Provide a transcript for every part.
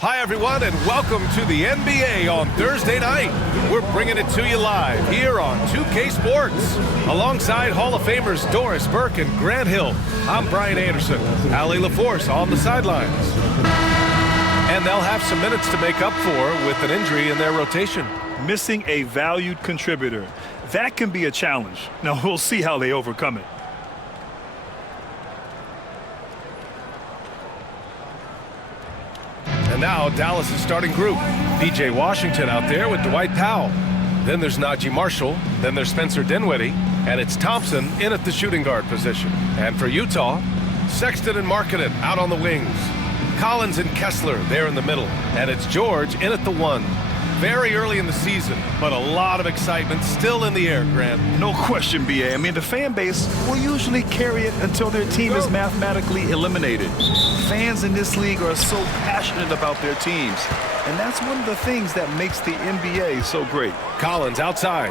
Hi, everyone, and welcome to the NBA on Thursday night. We're bringing it to you live here on 2K Sports. Alongside Hall of Famers Doris Burke and Grant Hill, I'm Brian Anderson. Allie LaForce on the sidelines. And they'll have some minutes to make up for with an injury in their rotation. Missing a valued contributor. That can be a challenge. Now, we'll see how they overcome it. And now Dallas' starting group. P.J. Washington out there with Dwight Powell. Then there's Najee Marshall. Then there's Spencer Dinwiddie. And it's Thompson in at the shooting guard position. And for Utah, Sexton and Markkanen out on the wings. Collins and Kessler there in the middle. And it's George in at the 1. Very early in the season, but a lot of excitement still in the air, Grant. No question, B.A. I mean, the fan base will usually carry it until their team is mathematically eliminated. Fans in this league are so passionate about their teams, and that's one of the things that makes the NBA so great. Collins outside.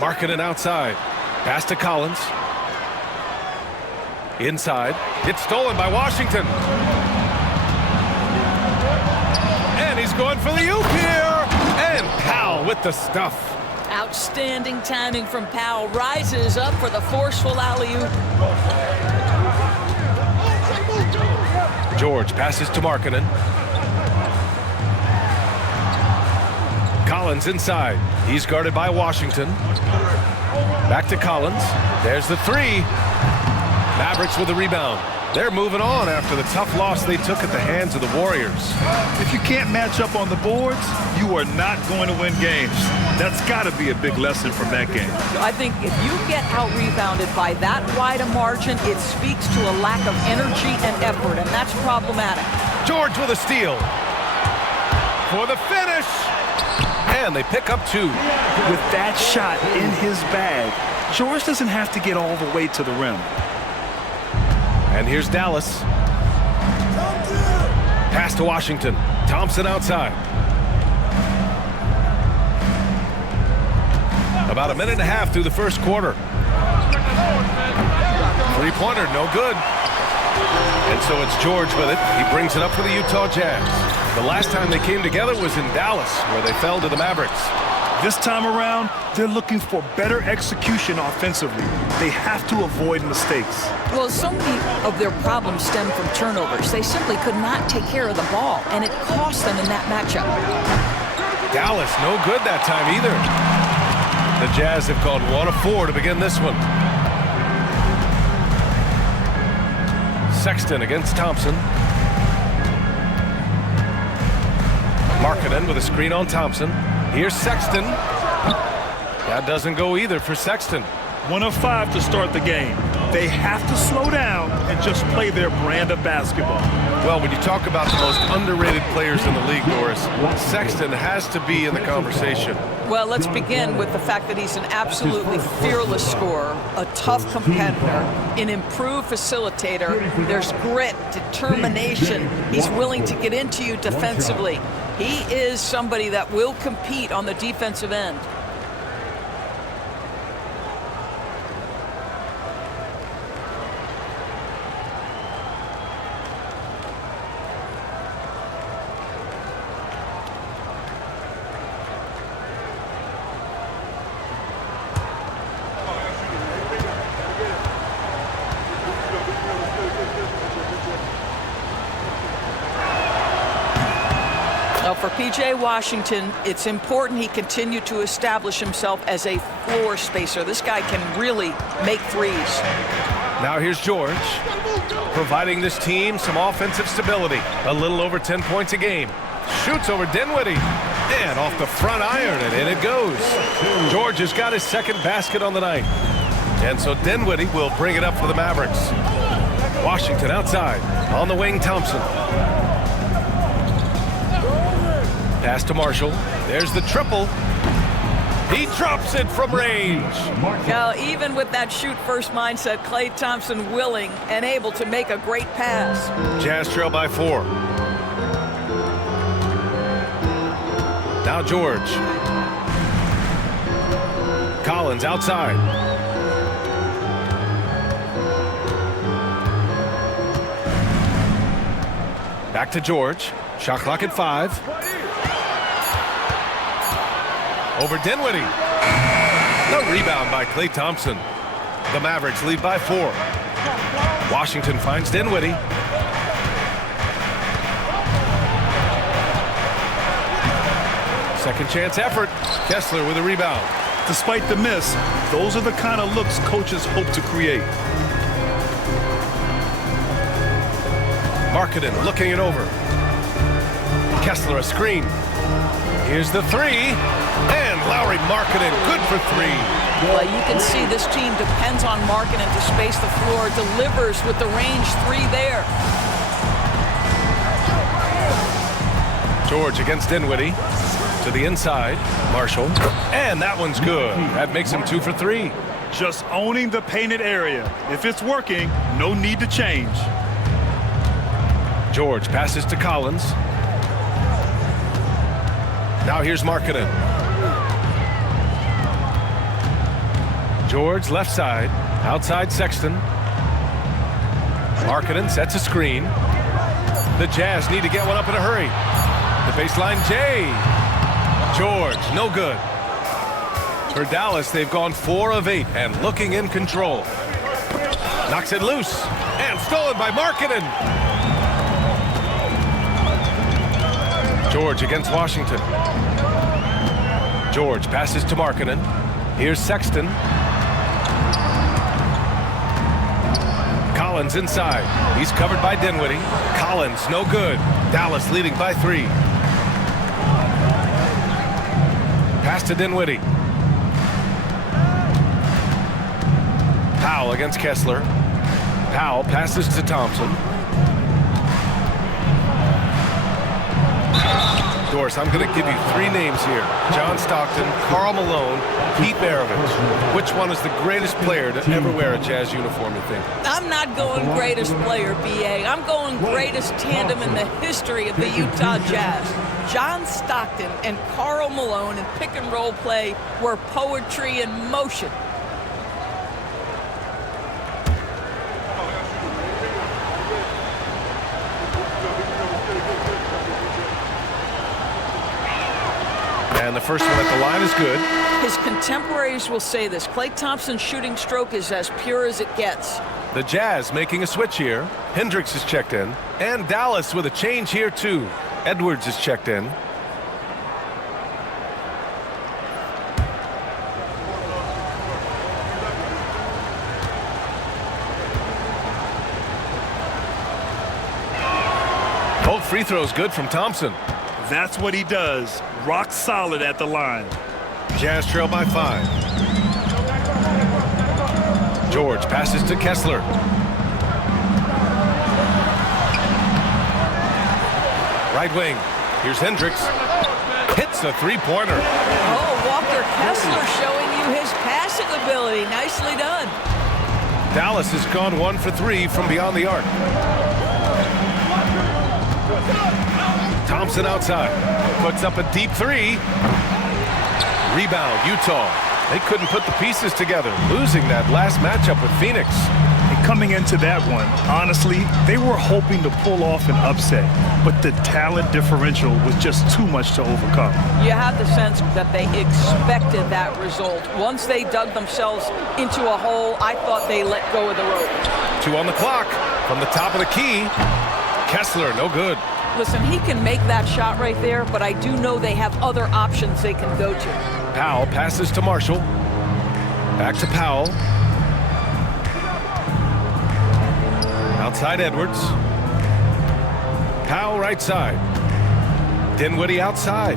Markkanen outside. Pass to Collins. Inside. It's stolen by Washington. He's going for the oop here, and Powell with the stuff. Outstanding timing from Powell. Rises up for the forceful alley-oop. George passes to Markkanen. Collins inside. He's guarded by Washington. Back to Collins. There's the 3. Mavericks with the rebound. They're moving on after the tough loss they took at the hands of the Warriors. If you can't match up on the boards, you are not going to win games. That's got to be a big lesson from that game. I think if you get out-rebounded by that wide a margin, it speaks to a lack of energy and effort, and that's problematic. George with a steal. For the finish. And they pick up 2. With that shot in his bag, George doesn't have to get all the way to the rim. And here's Dallas. Pass to Washington. Thompson outside. About a minute and a half through the first quarter. Three-pointer, no good. And so it's George with it. He brings it up for the Utah Jazz. The last time they came together was in Dallas, where they fell to the Mavericks. This time around, they're looking for better execution offensively. They have to avoid mistakes. Well, so many of their problems stem from turnovers. They simply could not take care of the ball, and it cost them in that matchup. Dallas, no good that time either. The Jazz have gone 1 of 4 to begin this one. Sexton against Thompson. Markkanen with a screen on Thompson. Here's Sexton. That doesn't go either for Sexton. 1 of 5 to start the game. They have to slow down and just play their brand of basketball. Well, when you talk about the most underrated players in the league, Doris, Sexton has to be in the conversation. Well, let's begin with the fact that he's an absolutely fearless scorer, a tough competitor, an improved facilitator. There's grit, determination. He's willing to get into you defensively. He is somebody that will compete on the defensive end. For P.J. Washington, it's important he continue to establish himself as a floor spacer. This guy can really make threes. Now here's George, providing this team some offensive stability. A little over 10 points a game. Shoots over Dinwiddie. And off the front iron, and in it goes. George has got his second basket on the night. And so Dinwiddie will bring it up for the Mavericks. Washington outside. On the wing, Thompson. Pass to Marshall. There's the triple. He drops it from range. Now, even with that shoot-first mindset, Klay Thompson willing and able to make a great pass. Jazz trail by 4. Now George. Collins outside. Back to George. Shot clock at 5. Over Dinwiddie. The rebound by Klay Thompson. The Mavericks lead by 4. Washington finds Dinwiddie. Second chance effort. Kessler with a rebound. Despite the miss, those are the kind of looks coaches hope to create. Markkanen looking it over. Kessler a screen. Here's the 3. And Lauri Markkanen good for 3. Well, you can see this team depends on Markkanen to space the floor, delivers with the range 3 there. George against Dinwiddie. To the inside. Marshall. And that one's good. That makes him 2 for 3. Just owning the painted area. If it's working, no need to change. George passes to Collins. Now here's Markkanen. George left side. Outside Sexton. Markkanen sets a screen. The Jazz need to get one up in a hurry. The baseline Jay. George, no good. For Dallas, they've gone 4 of 8 and looking in control. Knocks it loose. And stolen by Markkanen. George against Washington. George passes to Markkanen. Here's Sexton. Collins inside. He's covered by Dinwiddie. Collins, no good. Dallas leading by 3. Pass to Dinwiddie. Powell against Kessler. Powell passes to Thompson. Doris, I'm going to give you 3 names here. John Stockton, Karl Malone, Pete Maravich. Which one is the greatest player to ever wear a Jazz uniform, you think? I'm not going greatest player, B.A. I'm going greatest tandem in the history of the Utah Jazz. John Stockton and Karl Malone in pick-and-roll play were poetry in motion. And the first one at the line is good. His contemporaries will say this. Klay Thompson's shooting stroke is as pure as it gets. The Jazz making a switch here. Hendricks is checked in. And Dallas with a change here, too. Edwards is checked in. Both free throws good from Thompson. That's what he does. Rock solid at the line. Jazz trail by 5. George passes to Kessler. Right wing. Here's Hendricks. Hits a 3-pointer. Oh, Walker Kessler showing you his passing ability. Nicely done. Dallas has gone 1 for 3 from beyond the arc. Thompson outside. Puts up a deep 3. Rebound, Utah. They couldn't put the pieces together, losing that last matchup with Phoenix. And coming into that one, honestly, they were hoping to pull off an upset, but the talent differential was just too much to overcome. You have the sense that they expected that result. Once they dug themselves into a hole, I thought they let go of the rope. 2 on the clock. From the top of the key. Kessler, no good. Listen, he can make that shot right there, but I do know they have other options they can go to. Powell passes to Marshall. Back to Powell. Outside Edwards. Powell right side. Dinwiddie outside.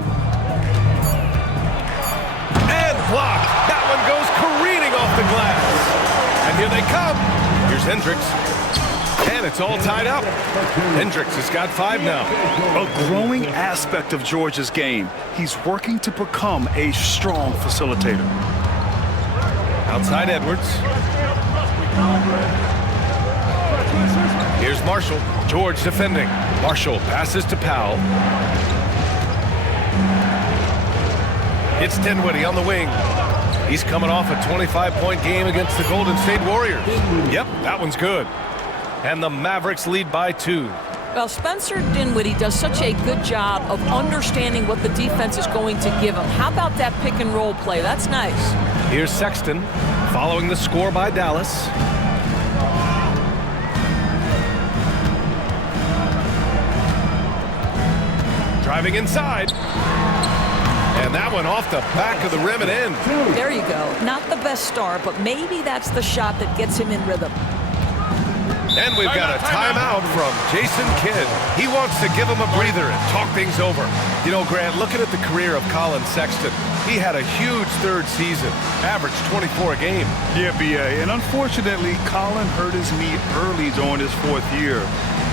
And blocked. That one goes careening off the glass. And here they come. Here's Hendricks. And it's all tied up. Hendricks has got 5 now. A growing aspect of George's game. He's working to become a strong facilitator. Outside Edwards. Here's Marshall. George defending. Marshall passes to Powell. It's Dinwiddie on the wing. He's coming off a 25-point game against the Golden State Warriors. Yep, that one's good. And the Mavericks lead by 2. Well, Spencer Dinwiddie does such a good job of understanding what the defense is going to give him. How about that pick and roll play? That's nice. Here's Sexton following the score by Dallas. Driving inside. And that one off the back of the rim and in. There you go. Not the best start, but maybe that's the shot that gets him in rhythm. And we've got a timeout from Jason Kidd. He wants to give him a breather and talk things over. You know, Grant, looking at the career of Colin Sexton, he had a huge third season, averaged 24 a game. Yeah, B.A. And unfortunately, Colin hurt his knee early during his 4th year.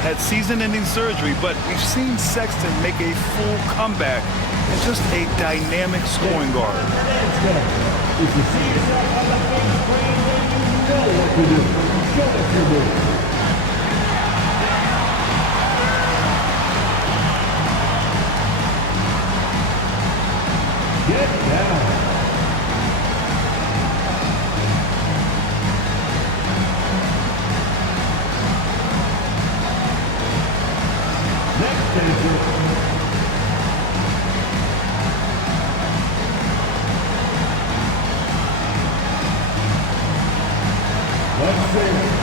Had season-ending surgery, but we've seen Sexton make a full comeback and just a dynamic scoring guard. Get down. Next answer. Let's see.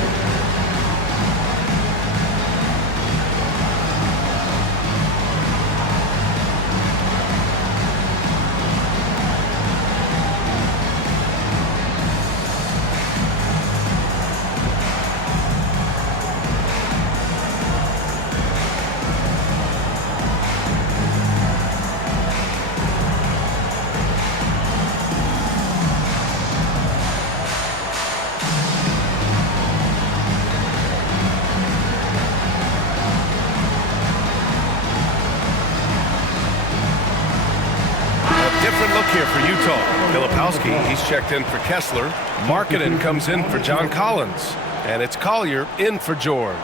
Different look here for Utah. Filipowski, he's checked in for Kessler. Markkanen comes in for John Collins. And it's Collier in for George.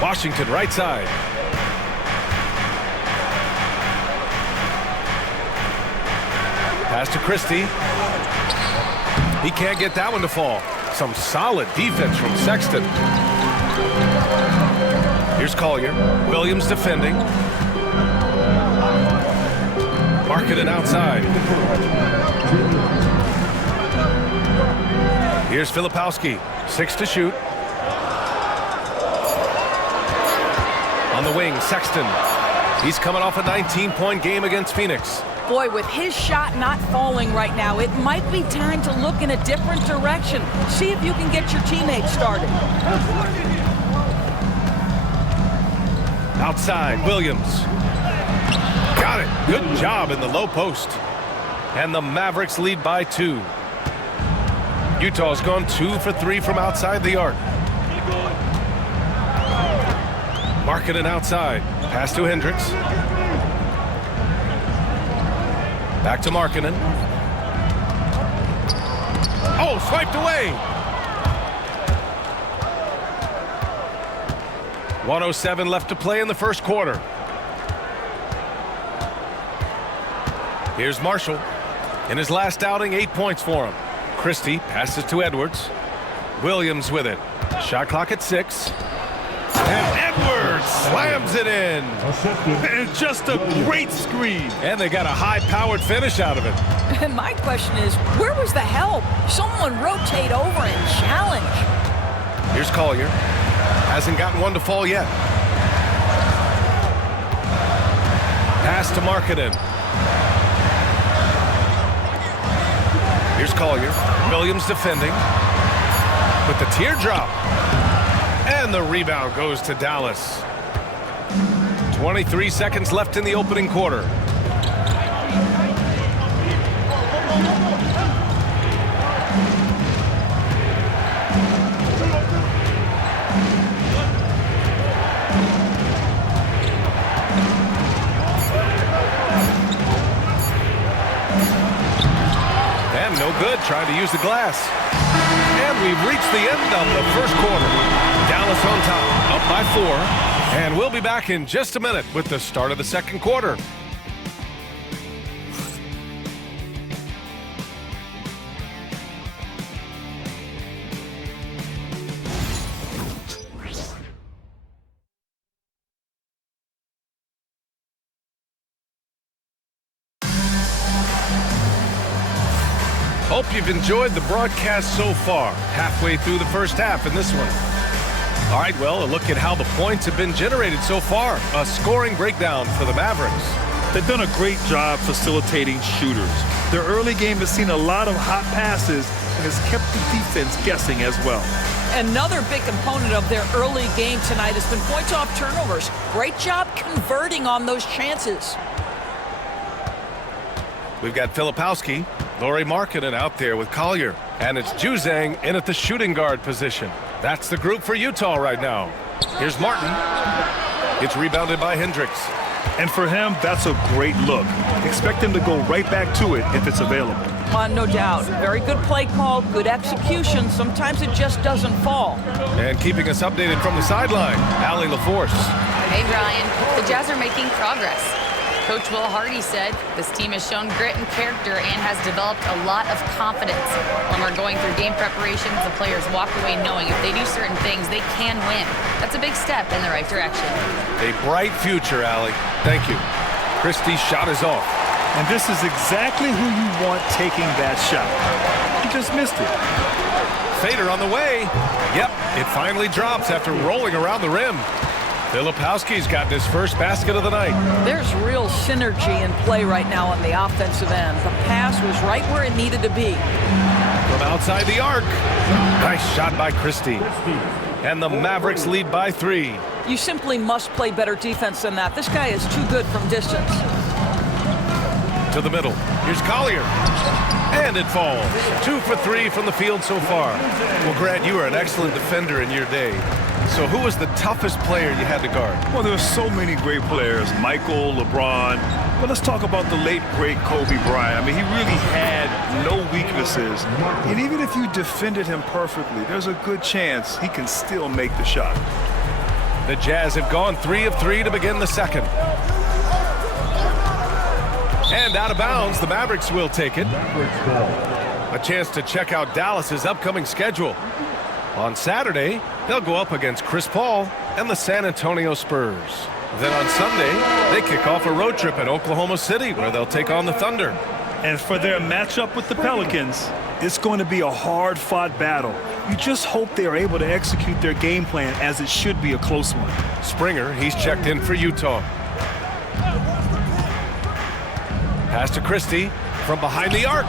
Washington right side. Pass to Christie. He can't get that one to fall. Some solid defense from Sexton. Here's Collier. Williams defending. Markkanen outside. Here's Filipowski. 6 to shoot. On the wing, Sexton. He's coming off a 19-point game against Phoenix. Boy, with his shot not falling right now, it might be time to look in a different direction. See if you can get your teammates started. Outside, Williams. Got it. Good job in the low post. And the Mavericks lead by 2. Utah's gone 2 for 3 from outside the arc. Markkanen outside. Pass to Hendricks. Back to Markkanen. Oh, swiped away. 1:07 left to play in the first quarter. Here's Marshall. In his last outing, 8 points for him. Christie passes to Edwards. Williams with it. Shot clock at 6. And Edwards slams it in. And just a great screen. And they got a high-powered finish out of it. And my question is, where was the help? Someone rotate over and challenge. Here's Collier. Hasn't gotten one to fall yet. Pass to Markkanen. Here's Collier. Williams defending. With the teardrop. And the rebound goes to Dallas. 23 seconds left in the opening quarter. no good trying to use the glass. And we've reached the end of the first quarter. Dallas on top, up by 4. And we'll be back in just a minute with the start of the second quarter. Hope you've enjoyed the broadcast so far, halfway through the first half in this one. All right, well, a look at how the points have been generated so far. A scoring breakdown for the Mavericks. They've done a great job facilitating shooters. Their early game has seen a lot of hot passes and has kept the defense guessing as well. Another big component of their early game tonight has been points off turnovers. Great job converting on those chances. We've got Filipowski, Lauri Markkanen out there with Collier. And it's Juzang in at the shooting guard position. That's the group for Utah right now. Here's Martin. It's rebounded by Hendricks. And for him, that's a great look. Expect him to go right back to it if it's available. No doubt. Very good play call, good execution. Sometimes it just doesn't fall. And keeping us updated from the sideline, Allie LaForce. Hey, Ryan. The Jazz are making progress. Coach Will Hardy said this team has shown grit and character and has developed a lot of confidence. When we're going through game preparations, the players walk away knowing if they do certain things, they can win. That's a big step in the right direction. A bright future, Allie. Thank you. Christie's shot is off. And this is exactly who you want taking that shot. He just missed it. Fader on the way. Yep, it finally drops after rolling around the rim. Filipowski's gotten his first basket of the night. There's real synergy in play right now on the offensive end. The pass was right where it needed to be. From outside the arc. Nice shot by Christie. And the Mavericks lead by 3. You simply must play better defense than that. This guy is too good from distance. To the middle. Here's Collier. And it falls. 2 for 3 from the field so far. Well, Grant, you were an excellent defender in your day. So who was the toughest player you had to guard? Well, there are so many great players, Michael, LeBron. But let's talk about the late, great Kobe Bryant. I mean, he really had no weaknesses. And even if you defended him perfectly, there's a good chance he can still make the shot. The Jazz have gone 3 of 3 to begin the second. And out of bounds, the Mavericks will take it. A chance to check out Dallas's upcoming schedule. On Saturday, they'll go up against Chris Paul and the San Antonio Spurs. Then on Sunday, they kick off a road trip at Oklahoma City where they'll take on the Thunder. And for their matchup with the Pelicans, it's going to be a hard-fought battle. You just hope they are able to execute their game plan as it should be a close one. Springer, he's checked in for Utah. Pass to Christie from behind the arc.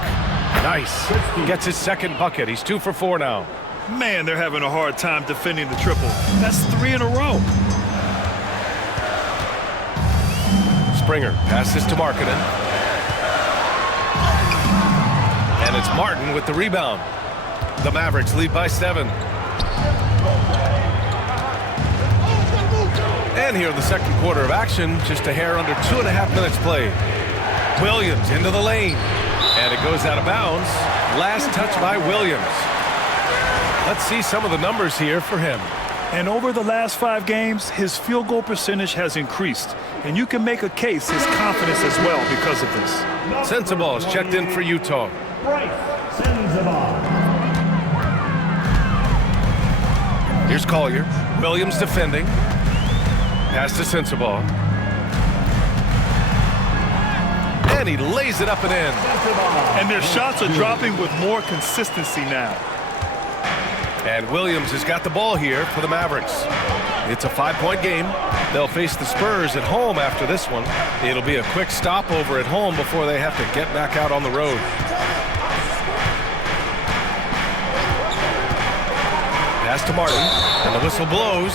Nice. Gets his second bucket. He's 2 for 4 now. Man, they're having a hard time defending the triple. That's 3 in a row. Springer passes to Markkanen. And it's Martin with the rebound. The Mavericks lead by 7. And here in the second quarter of action, just a hair under 2.5 minutes played. Williams into the lane. And it goes out of bounds. Last touch by Williams. Let's see some of the numbers here for him. And over the last 5 games, his field goal percentage has increased. And you can make a case his confidence as well because of this. Sensabaugh is checked in for Utah. Here's Collier. Williams defending. Pass to Sensabaugh. And he lays it up and in. And their shots are dropping with more consistency now. And Williams has got the ball here for the Mavericks. It's a 5-point game. They'll face the Spurs at home after this one. It'll be a quick stopover at home before they have to get back out on the road. Pass to Martin, and the whistle blows.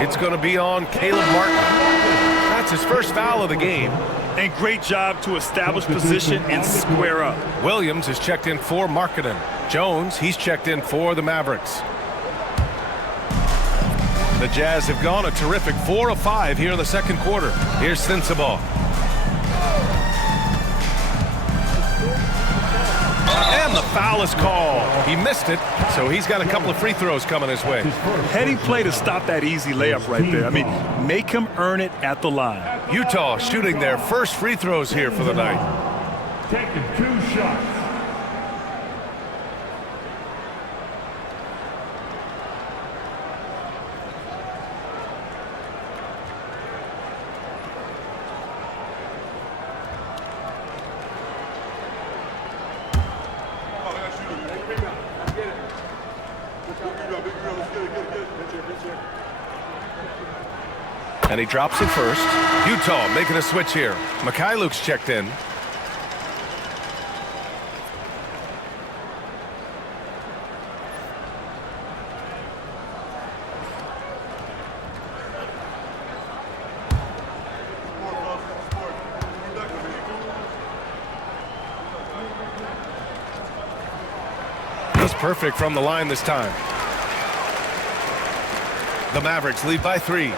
It's going to be on Caleb Martin. That's his first foul of the game. And great job to establish position and square up. Williams is checked in for Markkanen. Jones, he's checked in for the Mavericks. The Jazz have gone a terrific 4 of 5 here in the second quarter. Here's Sensabaugh. And the foul is called. He missed it, so he's got a couple of free throws coming his way. Heady play to stop that easy layup right there. I mean, make him earn it at the line. Utah shooting their first free throws here for the night. Taking 2 shots. And he drops it first. Utah making a switch here. Mikhailuk's checked in. He's perfect from the line this time. The Mavericks lead by 3.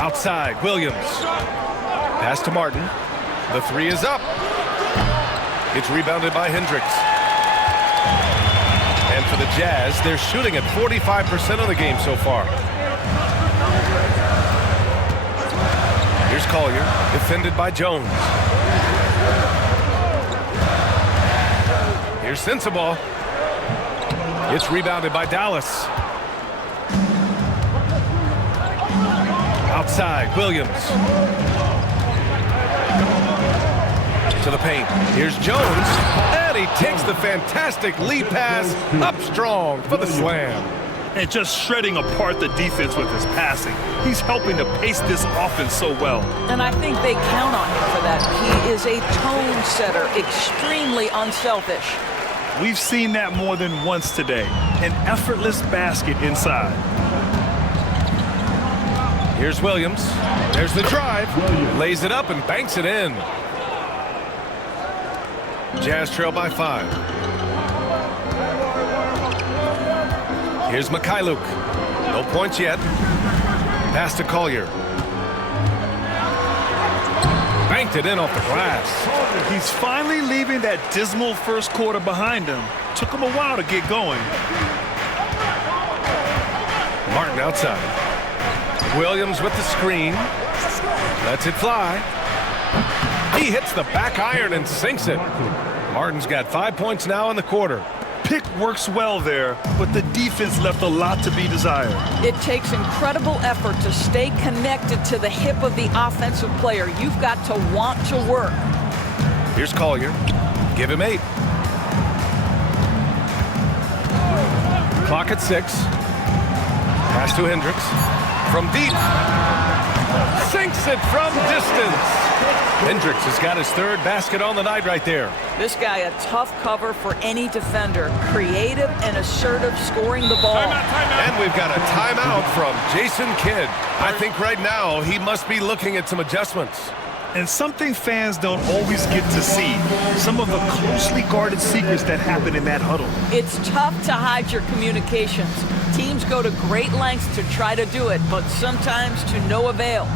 Outside, Williams. Pass to Martin. The 3 is up. It's rebounded by Hendricks. And for the Jazz, they're shooting at 45% of the game so far. Here's Collier, defended by Jones. Here's Sensabaugh. It's rebounded by Dallas. Outside, Williams. To the paint. Here's Jones. And he takes the fantastic lead pass up strong for the slam. And just shredding apart the defense with his passing. He's helping to pace this offense so well. And I think they count on him for that. He is a tone setter, extremely unselfish. We've seen that more than once today. An effortless basket inside. Here's Williams. There's the drive. Lays it up and banks it in. Jazz trail by 5. Here's Mikhailuk. No points yet. Pass to Collier. Banked it in off the glass. He's finally leaving that dismal first quarter behind him. Took him a while to get going. Martin outside. Williams with the screen. Lets it fly. He hits the back iron and sinks it. Martin's got 5 points now in the quarter. Pick works well there, but the defense left a lot to be desired. It takes incredible effort to stay connected to the hip of the offensive player. You've got to want to work. Here's Collier. Give him 8. Clock at 6. Pass to Hendricks. From deep. Sinks it from distance. Hendricks has got his 3rd basket on the night right there. This guy a tough cover for any defender. Creative and assertive scoring the ball. And we've got a timeout from Jason Kidd. I think right now he must be looking at some adjustments. And something fans don't always get to see. Some of the closely guarded secrets that happen in that huddle. It's tough to hide your communications. Teams go to great lengths to try to do it, but sometimes to no avail.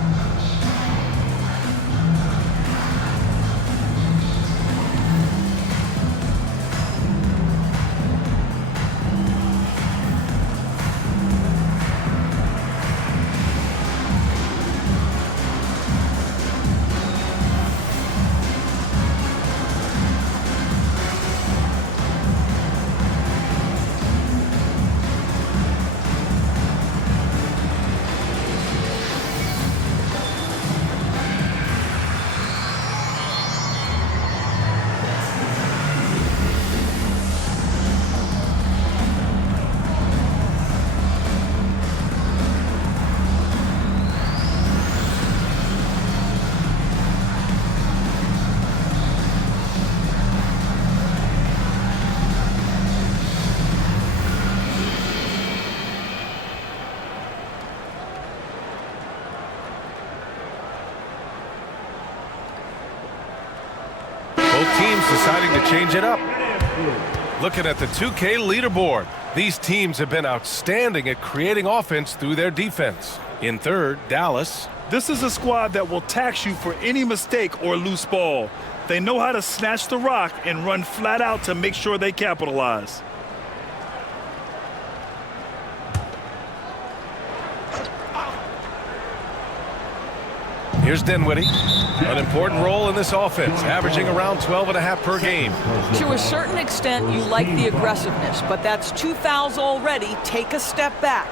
Both teams deciding to change it up. Looking at the 2K leaderboard, these teams have been outstanding at creating offense through their defense. In 3rd, Dallas. This is a squad that will tax you for any mistake or loose ball. They know how to snatch the rock and run flat out to make sure they capitalize. Here's Dinwiddie. An important role in this offense, averaging around 12.5 per game. To a certain extent, you like the aggressiveness, but that's 2 fouls already. Take a step back.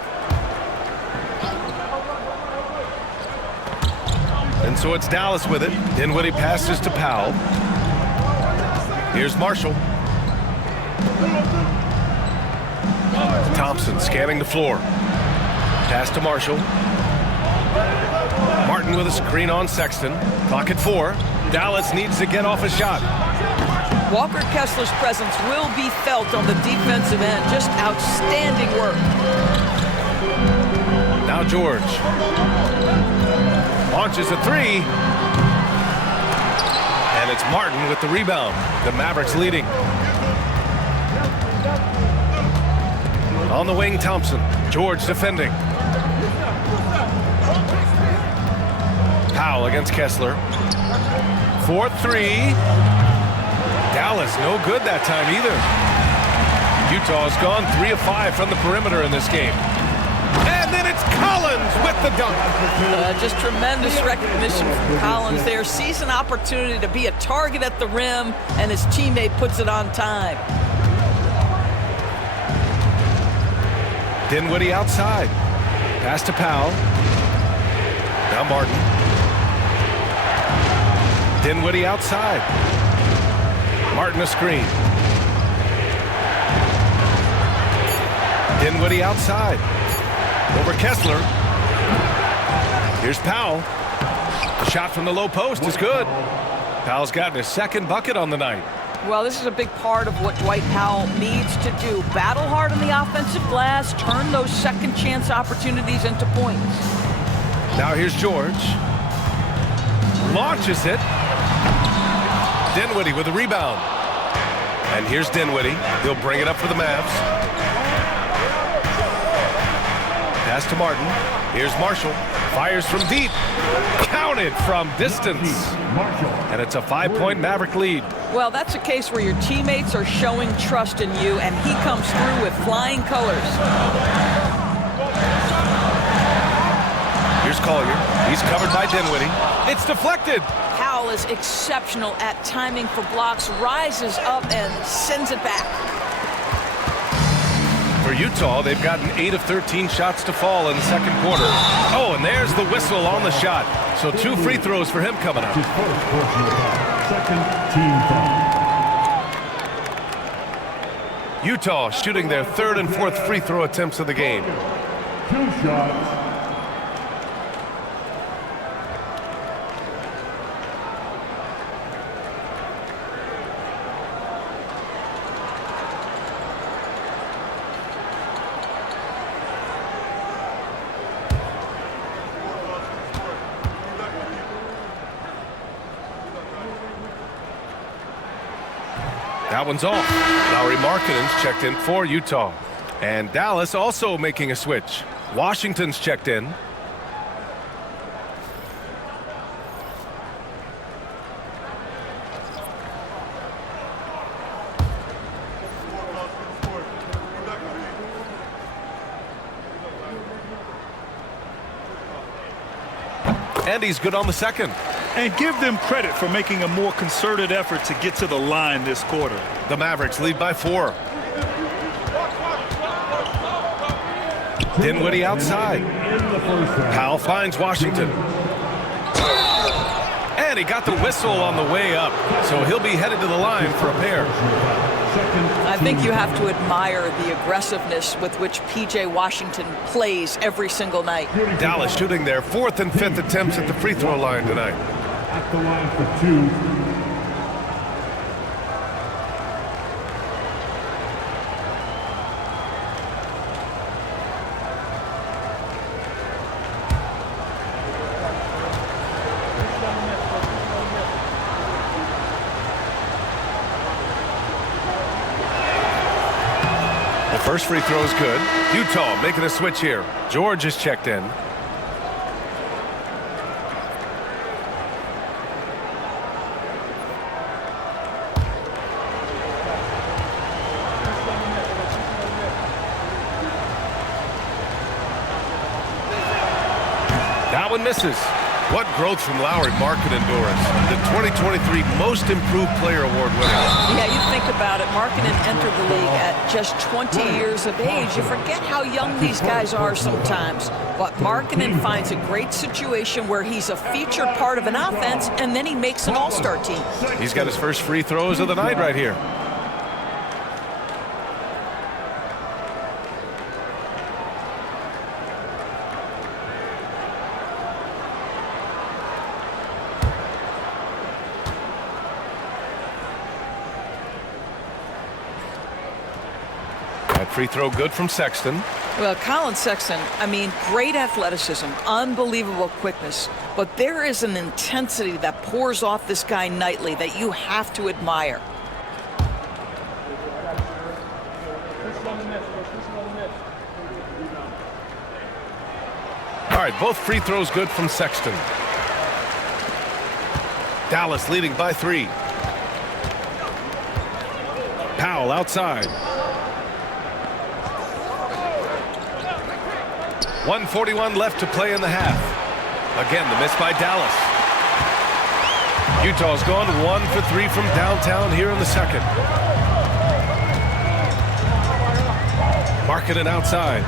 And so it's Dallas with it. Dinwiddie passes to Powell. Here's Marshall. Thompson scanning the floor. Pass to Marshall. Martin with a screen on Sexton. Clock at 4. Dallas needs to get off a shot. Walker Kessler's presence will be felt on the defensive end. Just outstanding work. Now George. Launches a 3. And it's Martin with the rebound. The Mavericks leading. On the wing, Thompson. George defending. Powell against Kessler. 4-3. Dallas no good that time either. Utah's gone 3 of 5 from the perimeter in this game. And then it's Collins with the dunk. Just tremendous recognition from Collins there. Sees an opportunity to be a target at the rim, and his teammate puts it on time. Dinwiddie outside. Pass to Powell. Now Martin. Dinwiddie outside. Martin a screen. Dinwiddie outside. Over Kessler. Here's Powell. The shot from the low post is good. Powell's gotten his second bucket on the night. Well, this is a big part of what Dwight Powell needs to do. Battle hard on the offensive glass, turn those second chance opportunities into points. Now here's George. Launches it. Dinwiddie with the rebound. And here's Dinwiddie. He'll bring it up for the Mavs. Pass to Martin. Here's Marshall. Fires from deep. Counted from distance. And it's a 5-point Maverick lead. Well, that's a case where your teammates are showing trust in you, and he comes through with flying colors. Here's Collier. He's covered by Dinwiddie. It's deflected. Powell is exceptional at timing for blocks, rises up and sends it back. For Utah, they've gotten 8 of 13 shots to fall in the second quarter. Oh, and there's the whistle on the shot. So 2 free throws for him coming up. Second team foul. Utah shooting their 3rd and 4th free throw attempts of the game. 2 shots. That one's off. Lauri Markkanen's checked in for Utah. And Dallas also making a switch. Washington's checked in. And he's good on the second. And give them credit for making a more concerted effort to get to the line this quarter. The Mavericks lead by 4. Dinwiddie outside. Powell finds Washington. And he got the whistle on the way up. So he'll be headed to the line for a pair. I think you have to admire the aggressiveness with which P.J. Washington plays every single night. Dallas shooting their 4th and 5th attempts at the free throw line tonight. At the line for 2. The first free throw is good. Utah making a switch here. George is checked in. one misses. What growth from Lowry Markkanen, Doris. The 2023 Most Improved Player Award winner. Yeah, you think about it. Markkanen entered the league at just 20 years of age. You forget how young these guys are sometimes. But Markkanen finds a great situation where he's a featured part of an offense, and then he makes an all-star team. He's got his first free throws of the night right here. Free throw good from Sexton. Well, Colin Sexton, I mean, great athleticism, unbelievable quickness, but there is an intensity that pours off this guy nightly that you have to admire. All right, both free throws good from Sexton. Dallas leading by 3. Powell outside. 1:41 left to play in the half. Again, the miss by Dallas. Utah's gone 1 for 3 from downtown here in the second. Markkanen outside.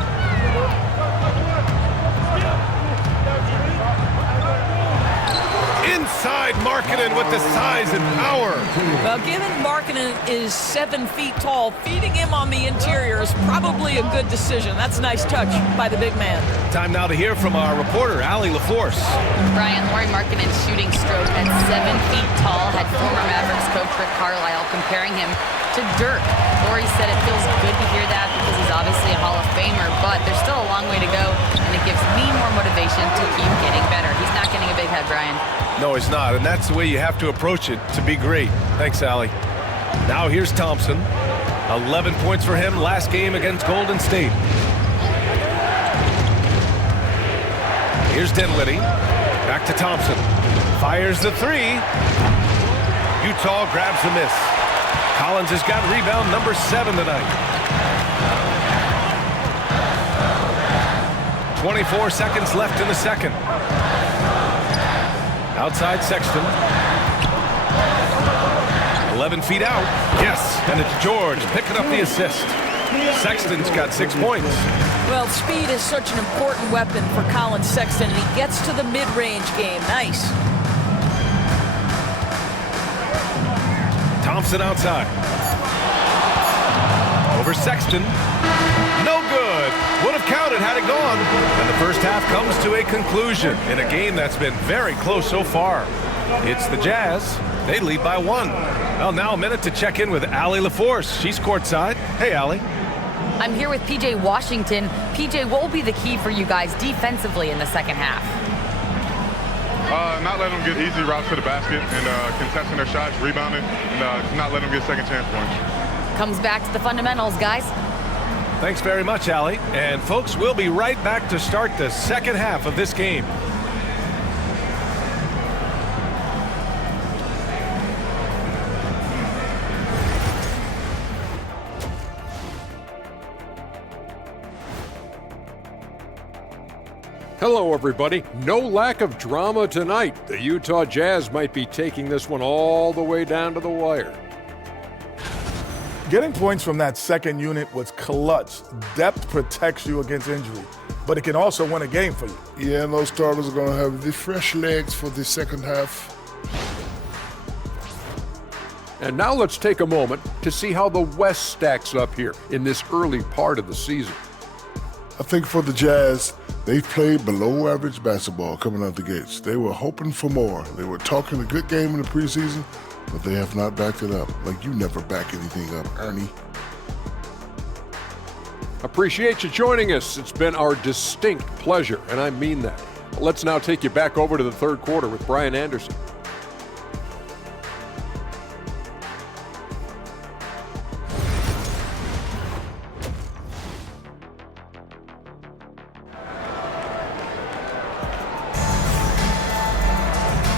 Inside Markkanen with the size and power. Well, given Markkanen is 7 feet tall, feeding him on the interior is probably a good decision. That's a nice touch by the big man. Time now to hear from our reporter, Allie LaForce. Brian, Lauri Markkanen's shooting stroke at 7 feet tall had former Mavericks coach Rick Carlisle comparing him to Dirk. Lauri said it feels good to hear that because he's obviously a Hall of Famer, but there's still a long way to go, and it gives me more motivation to keep getting better. He's not getting a big head, Brian. No, he's not, and that's the way you have to approach it to be great. Thanks, Allie. Now here's Thompson. 11 points for him last game against Golden State. Here's Dinwiddie. Back to Thompson. Fires the 3. Utah grabs the miss. Collins has got rebound number 7 tonight. 24 seconds left in the second. Outside Sexton. 11 feet out. Yes, and it's George picking up the assist. Sexton's got 6 points. Well, speed is such an important weapon for Colin Sexton, and he gets to the mid-range game. Nice. Thompson outside. Over Sexton. No good. Would have counted had it gone. And the first half comes to a conclusion in a game that's been very close so far. It's the Jazz. They lead by 1. Well, now a minute to check in with Allie LaForce. She's courtside. Hey, Allie. I'm here with PJ Washington. PJ, what will be the key for you guys defensively in the second half? Not letting them get easy routes to the basket and contesting their shots, rebounding, and not letting them get second chance points. Comes back to the fundamentals, guys. Thanks very much, Allie. And folks, we'll be right back to start the second half of this game. Hello, everybody. No lack of drama tonight. The Utah Jazz might be taking this one all the way down to the wire. Getting points from that second unit was clutch. Depth protects you against injury, but it can also win a game for you. Yeah, and those starters are going to have the fresh legs for the second half. And now let's take a moment to see how the West stacks up here in this early part of the season. I think for the Jazz, they've played below average basketball coming out the gates. They were hoping for more. They were talking a good game in the preseason, but they have not backed it up. Like, you never back anything up, Ernie. Appreciate you joining us. It's been our distinct pleasure, and I mean that. Let's now take you back over to the third quarter with Brian Anderson.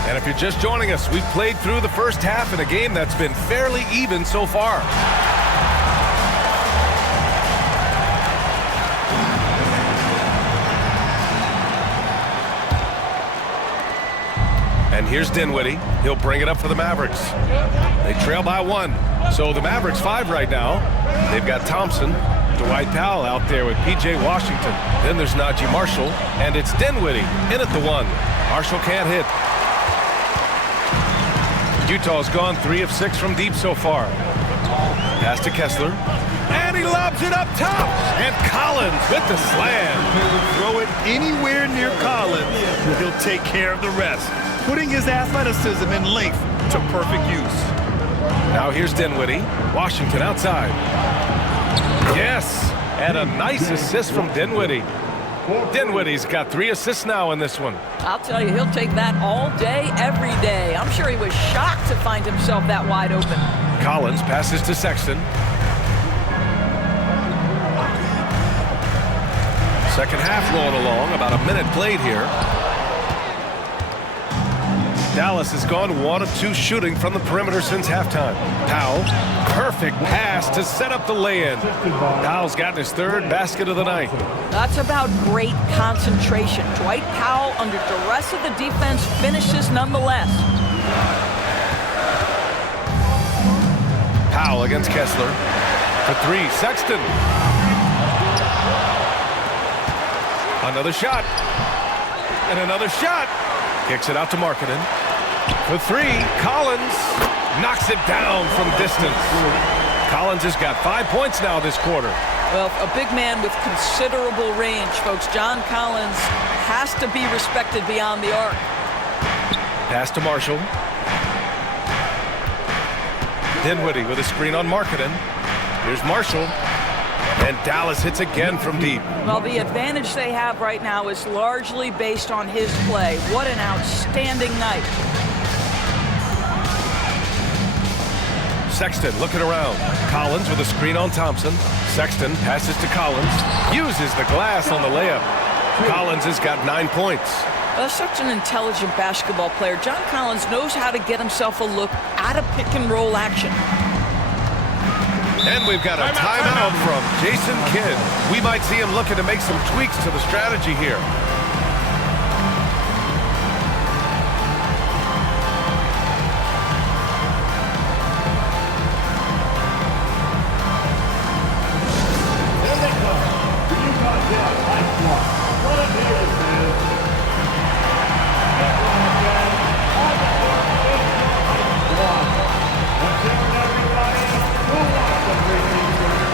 And if you're just joining us, we've played through the first half in a game that's been fairly even so far. And here's Dinwiddie. He'll bring it up for the Mavericks. They trail by 1. So the Mavericks 5 right now. They've got Thompson, Dwight Powell out there with P.J. Washington. Then there's Najee Marshall, and it's Dinwiddie in at the 1. Marshall can't hit. Utah's gone 3 of 6 from deep so far. Pass to Kessler. And he lobs it up top. And Collins with the slam. Throw it anywhere near Collins. He'll take care of the rest, putting his athleticism and length to perfect use. Now here's Dinwiddie. Washington outside. Yes. And a nice assist from Dinwiddie. Dinwiddie's got 3 assists now in this one. I'll tell you, he'll take that all day, every day. I'm sure he was shocked to find himself that wide open. Collins passes to Sexton. Second half rolling along, about a minute played here. Dallas has gone 1 of 2 shooting from the perimeter since halftime. Powell, perfect pass to set up the lay-in. Powell's gotten his 3rd basket of the night. That's about great concentration. Dwight Powell, under duress of the defense, finishes nonetheless. Powell against Kessler. For 3, Sexton. Another shot. And another shot. Kicks it out to Markkanen. For 3, Collins knocks it down from distance. Collins has got 5 points now this quarter. Well, a big man with considerable range, folks. John Collins has to be respected beyond the arc. Pass to Marshall. Dinwiddie with a screen on Markkanen. Here's Marshall. And Dallas hits again from deep. Well, the advantage they have right now is largely based on his play. What an outstanding night. Sexton looking around. Collins with a screen on Thompson. Sexton passes to Collins. Uses the glass on the layup. Collins has got 9 points. Well, such an intelligent basketball player. John Collins knows how to get himself a look at a pick-and-roll action. And we've got a timeout from Jason Kidd. We might see him looking to make some tweaks to the strategy here. There they come. The Utah Jazz high squad. What a day this is. On the court, high squad. Let's hear it, everybody. We'll watch the preseason.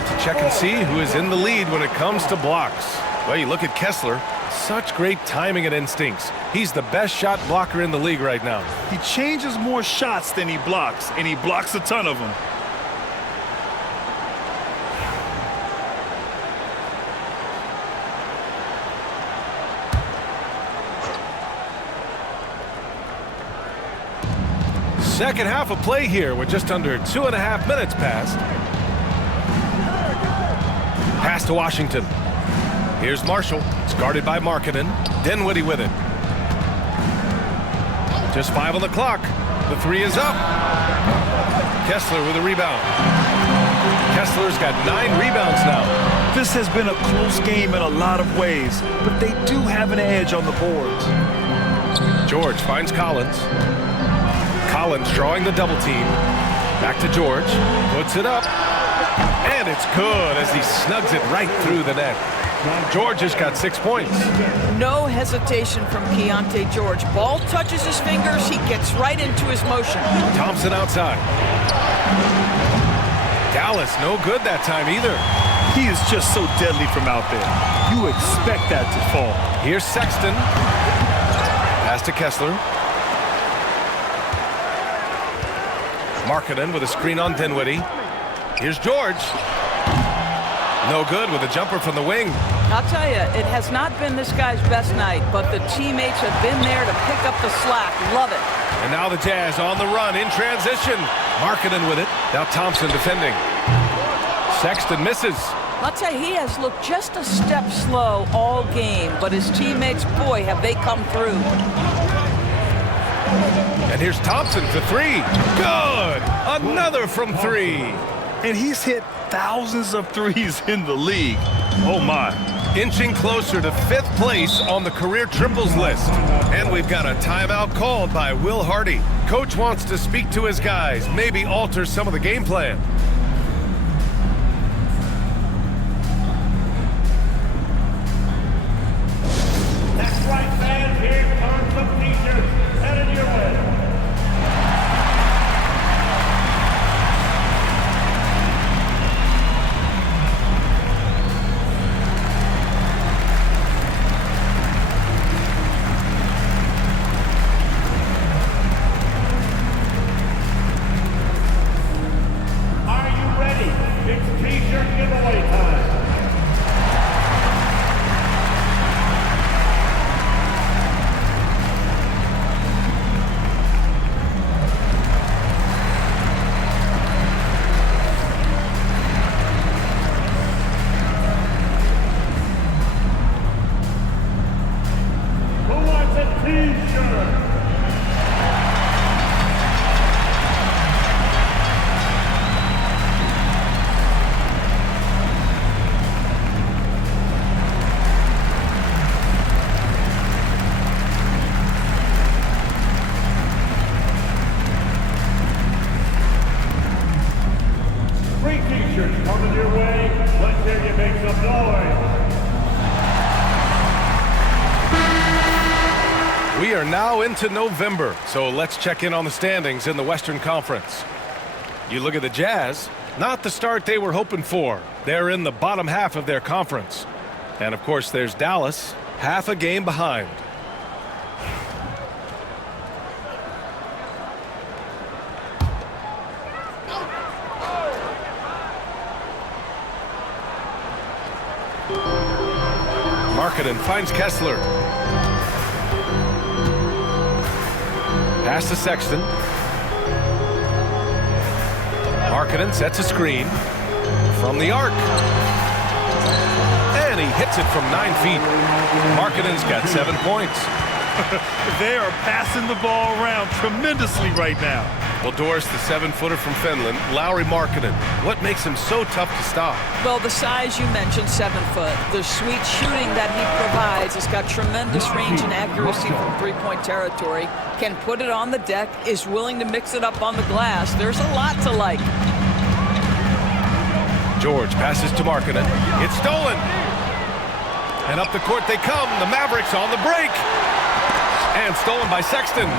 To check and see who is in the lead when it comes to blocks. Well, you look at Kessler, such great timing and instincts. He's the best shot blocker in the league right now. He changes more shots than he blocks, and he blocks a ton of them. Second half of play here with just under 2.5 minutes passed. Pass to Washington. Here's Marshall. It's guarded by Markkanen. Dinwiddie with it. Just 5 on the clock. The 3 is up. Kessler with a rebound. Kessler's got 9 rebounds now. This has been a close game in a lot of ways, but they do have an edge on the boards. George finds Collins. Collins drawing the double team. Back to George. Puts it up. And it's good as he snugs it right through the net. George has got 6 points. No hesitation from Keontae George. Ball touches his fingers, he gets right into his motion. Thompson outside. Dallas, no good that time either. He is just so deadly from out there. You expect that to fall. Here's Sexton. Pass to Kessler. Markkanen with a screen on Dinwiddie. Here's George. No good with a jumper from the wing. I'll tell you, it has not been this guy's best night, but the teammates have been there to pick up the slack. Love it. And now the Jazz on the run in transition. Markkanen with it. Now Thompson defending. Sexton misses. I'll tell you, he has looked just a step slow all game, but his teammates, boy, have they come through. And here's Thompson for three. Good! Another from three. And he's hit thousands of threes in the league. Oh, my. Inching closer to 5th place on the career triples list. And we've got a timeout called by Will Hardy. Coach wants to speak to his guys, maybe alter some of the game plan. That's right, fans. Here comes some t-shirts headed your way. Coming your way. Let's hear you make some noise. We are now into November, so let's check in on the standings in the Western Conference. You look at the Jazz, not the start they were hoping for. They're in the bottom half of their conference. And of course, there's Dallas, half a game behind. Markkanen finds Kessler. Pass to Sexton. Markkanen sets a screen from the arc. And he hits it from 9 feet. Markkanen's got 7 points. They are passing the ball around tremendously right now. Well, Doris, the 7-footer from Finland, Lauri Markkanen. What makes him so tough to stop? Well, the size you mentioned, 7 foot. The sweet shooting that he provides has got tremendous range and accuracy from three-point territory. Can put it on the deck, is willing to mix it up on the glass. There's a lot to like. George passes to Markkanen. It's stolen. And up the court they come. The Mavericks on the break. And stolen by Sexton.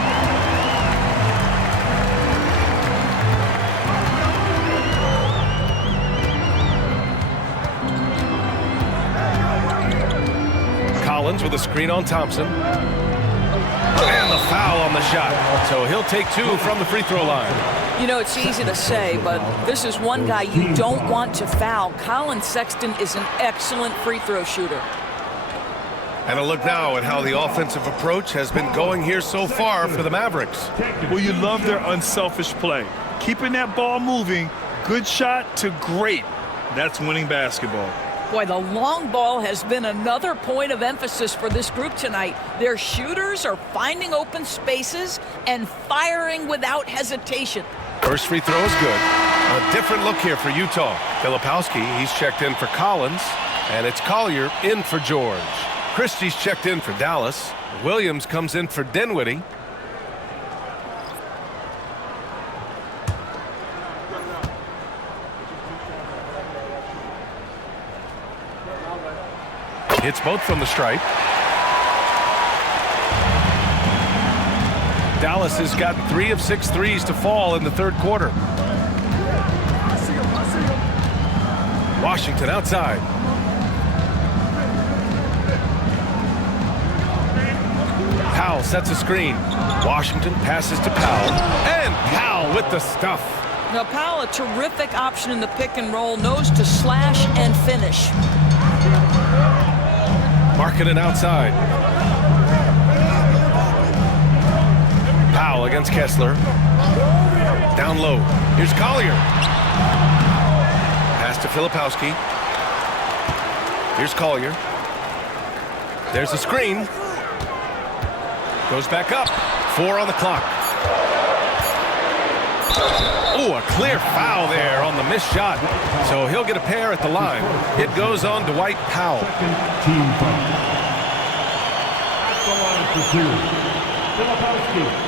Collins with a screen on Thompson. And the foul on the shot. So he'll take 2 from the free throw line. You know, it's easy to say, but this is one guy you don't want to foul. Colin Sexton is an excellent free throw shooter. And a look now at how the offensive approach has been going here so far for the Mavericks. Well, you love their unselfish play. Keeping that ball moving, good shot to great. That's winning basketball. Boy, the long ball has been another point of emphasis for this group tonight. Their shooters are finding open spaces and firing without hesitation. First free throw is good. A different look here for Utah. Filipowski, he's checked in for Collins, and it's Collier in for George. Christie's checked in for Dallas. Williams comes in for Dinwiddie. Hits both from the stripe. Dallas has gotten 3 of 6 threes to fall in the third quarter. Washington outside. Powell sets a screen. Washington passes to Powell. And Powell with the stuff. Now Powell, a terrific option in the pick and roll, knows to slash and finish. Markkanen outside. Powell against Kessler. Down low. Here's Collier. Pass to Filipowski. Here's Collier. There's a screen. Goes back up. 4 on the clock. Oh, a clear foul there on the missed shot. So he'll get a pair at the line. It goes on Dwight Powell. Team foul. At the line for 2. Filipowski.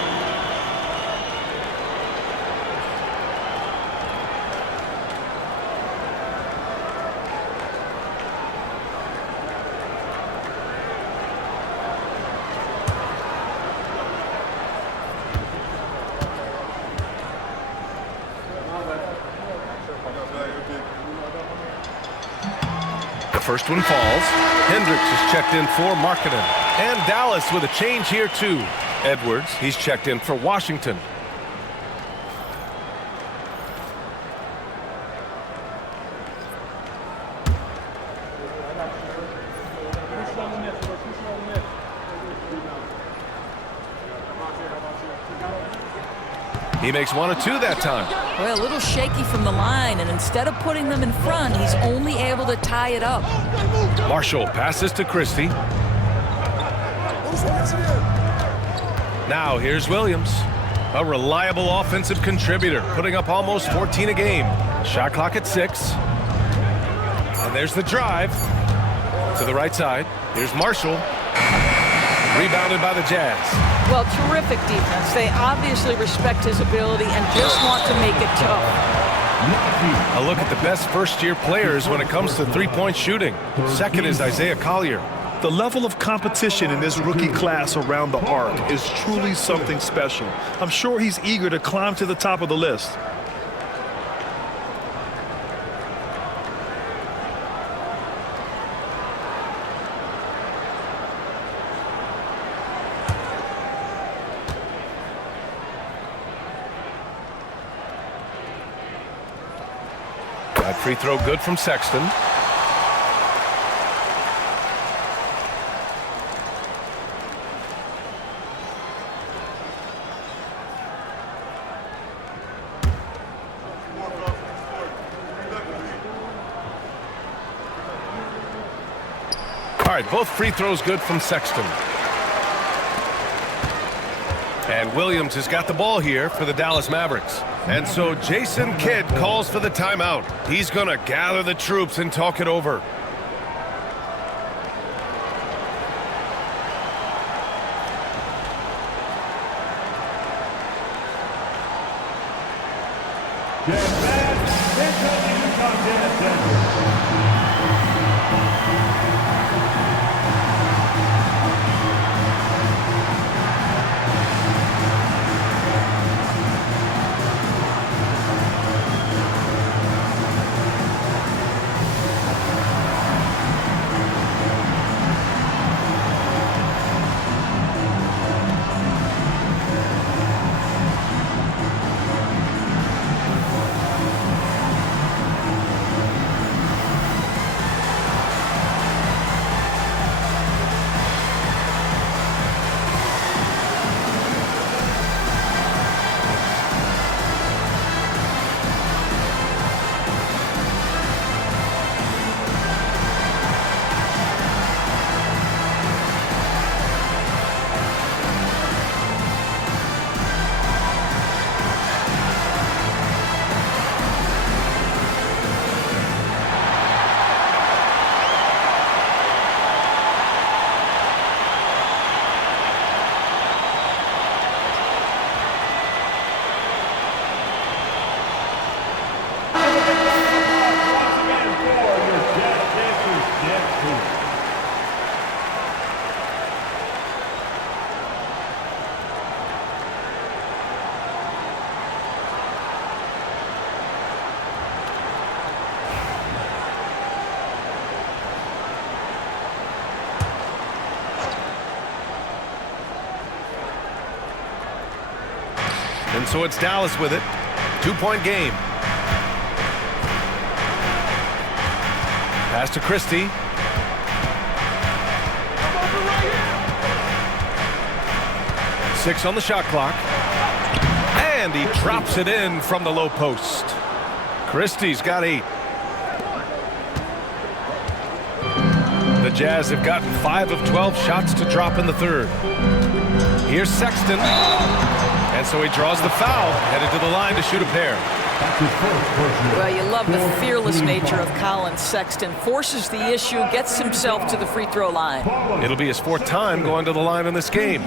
First one falls. Hendricks is checked in for Markkanen. And Dallas with a change here too. Edwards, he's checked in for Washington. He makes 1 of 2 that time. Well, a little shaky from the line, and instead of putting them in front, he's only able to tie it up. Marshall passes to Christie. Now here's Williams, a reliable offensive contributor, putting up almost 14 a game. Shot clock at 6. And there's the drive to the right side. Here's Marshall. Rebounded by the Jazz. Well, terrific defense. They obviously respect his ability and just want to make it tough. A look at the best first-year players when it comes to three-point shooting. Second is Isaiah Collier. The level of competition in this rookie class around the arc is truly something special. I'm sure he's eager to climb to the top of the list. That free throw good from Sexton. All right, both free throws good from Sexton. And Williams has got the ball here for the Dallas Mavericks. And so Jason Kidd calls for the timeout. He's going to gather the troops and talk it over. And so it's Dallas with it. 2-point game. Pass to Christie. Six on the shot clock. And he drops it in from the low post. Christie's got 8. The Jazz have gotten 5 of 12 shots to drop in the third. Here's Sexton. And so he draws the foul, headed to the line to shoot a pair. Well, you love the fearless nature of Colin Sexton. Forces the issue, gets himself to the free throw line. It'll be his 4th time going to the line in this game.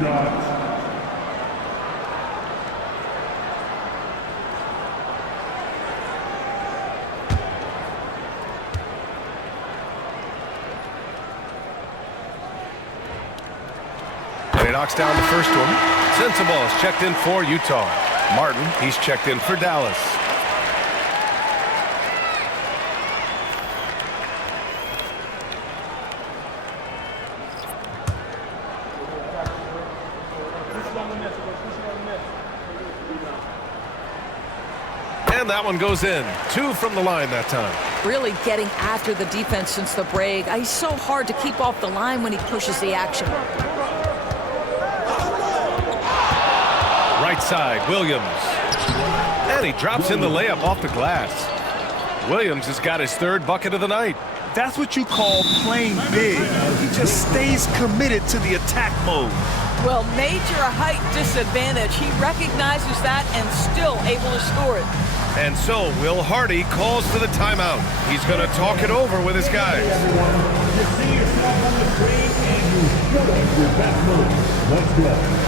And he knocks down the first one. Sensible is checked in for Utah. Martin, he's checked in for Dallas. And that one goes in. 2 from the line that time. Really getting after the defense since the break. He's so hard to keep off the line when he pushes the action. Right side, Williams. And he drops in the layup off the glass. Williams has got his 3rd bucket of the night. That's what you call playing big. He just stays committed to the attack mode. Well, major height disadvantage. He recognizes that and still able to score it. And so Will Hardy calls for the timeout. He's going to talk it over with his guys. You see yourself on the screen and you show us your best move. Let's go.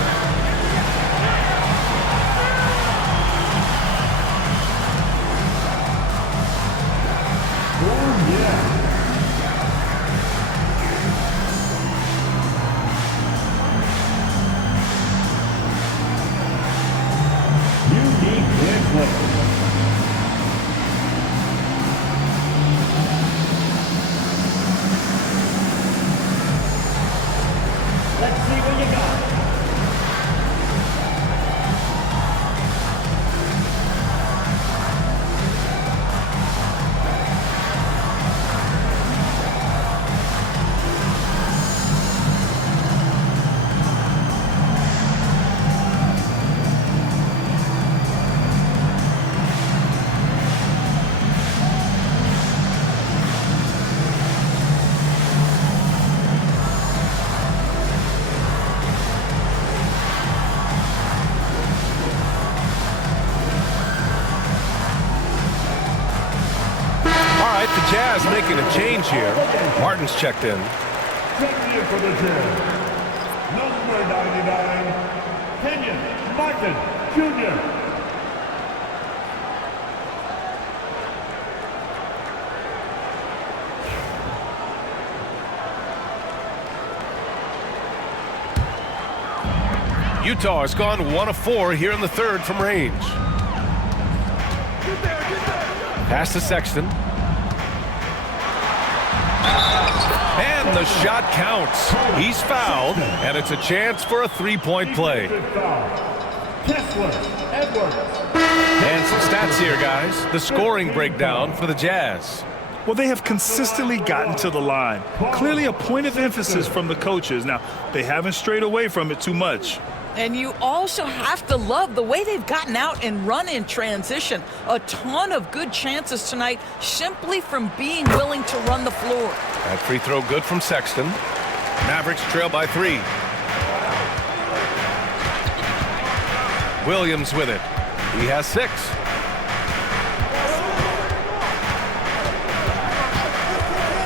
The Jazz making a change here. Martin's checked in. Checking in for the Jazz. Number 99, Kenyon Martin Jr. Utah has gone 1 of 4 here in the third from range. Pass to Sexton. And the shot counts. He's fouled, and it's a chance for a 3-point play. And some stats here, guys. The scoring breakdown for the Jazz. Well, they have consistently gotten to the line. Clearly a point of emphasis from the coaches. Now, they haven't strayed away from it too much. And you also have to love the way they've gotten out and run in transition. A ton of good chances tonight simply from being willing to run the floor. That free throw good from Sexton. Mavericks trail by 3. Williams with it. He has 6.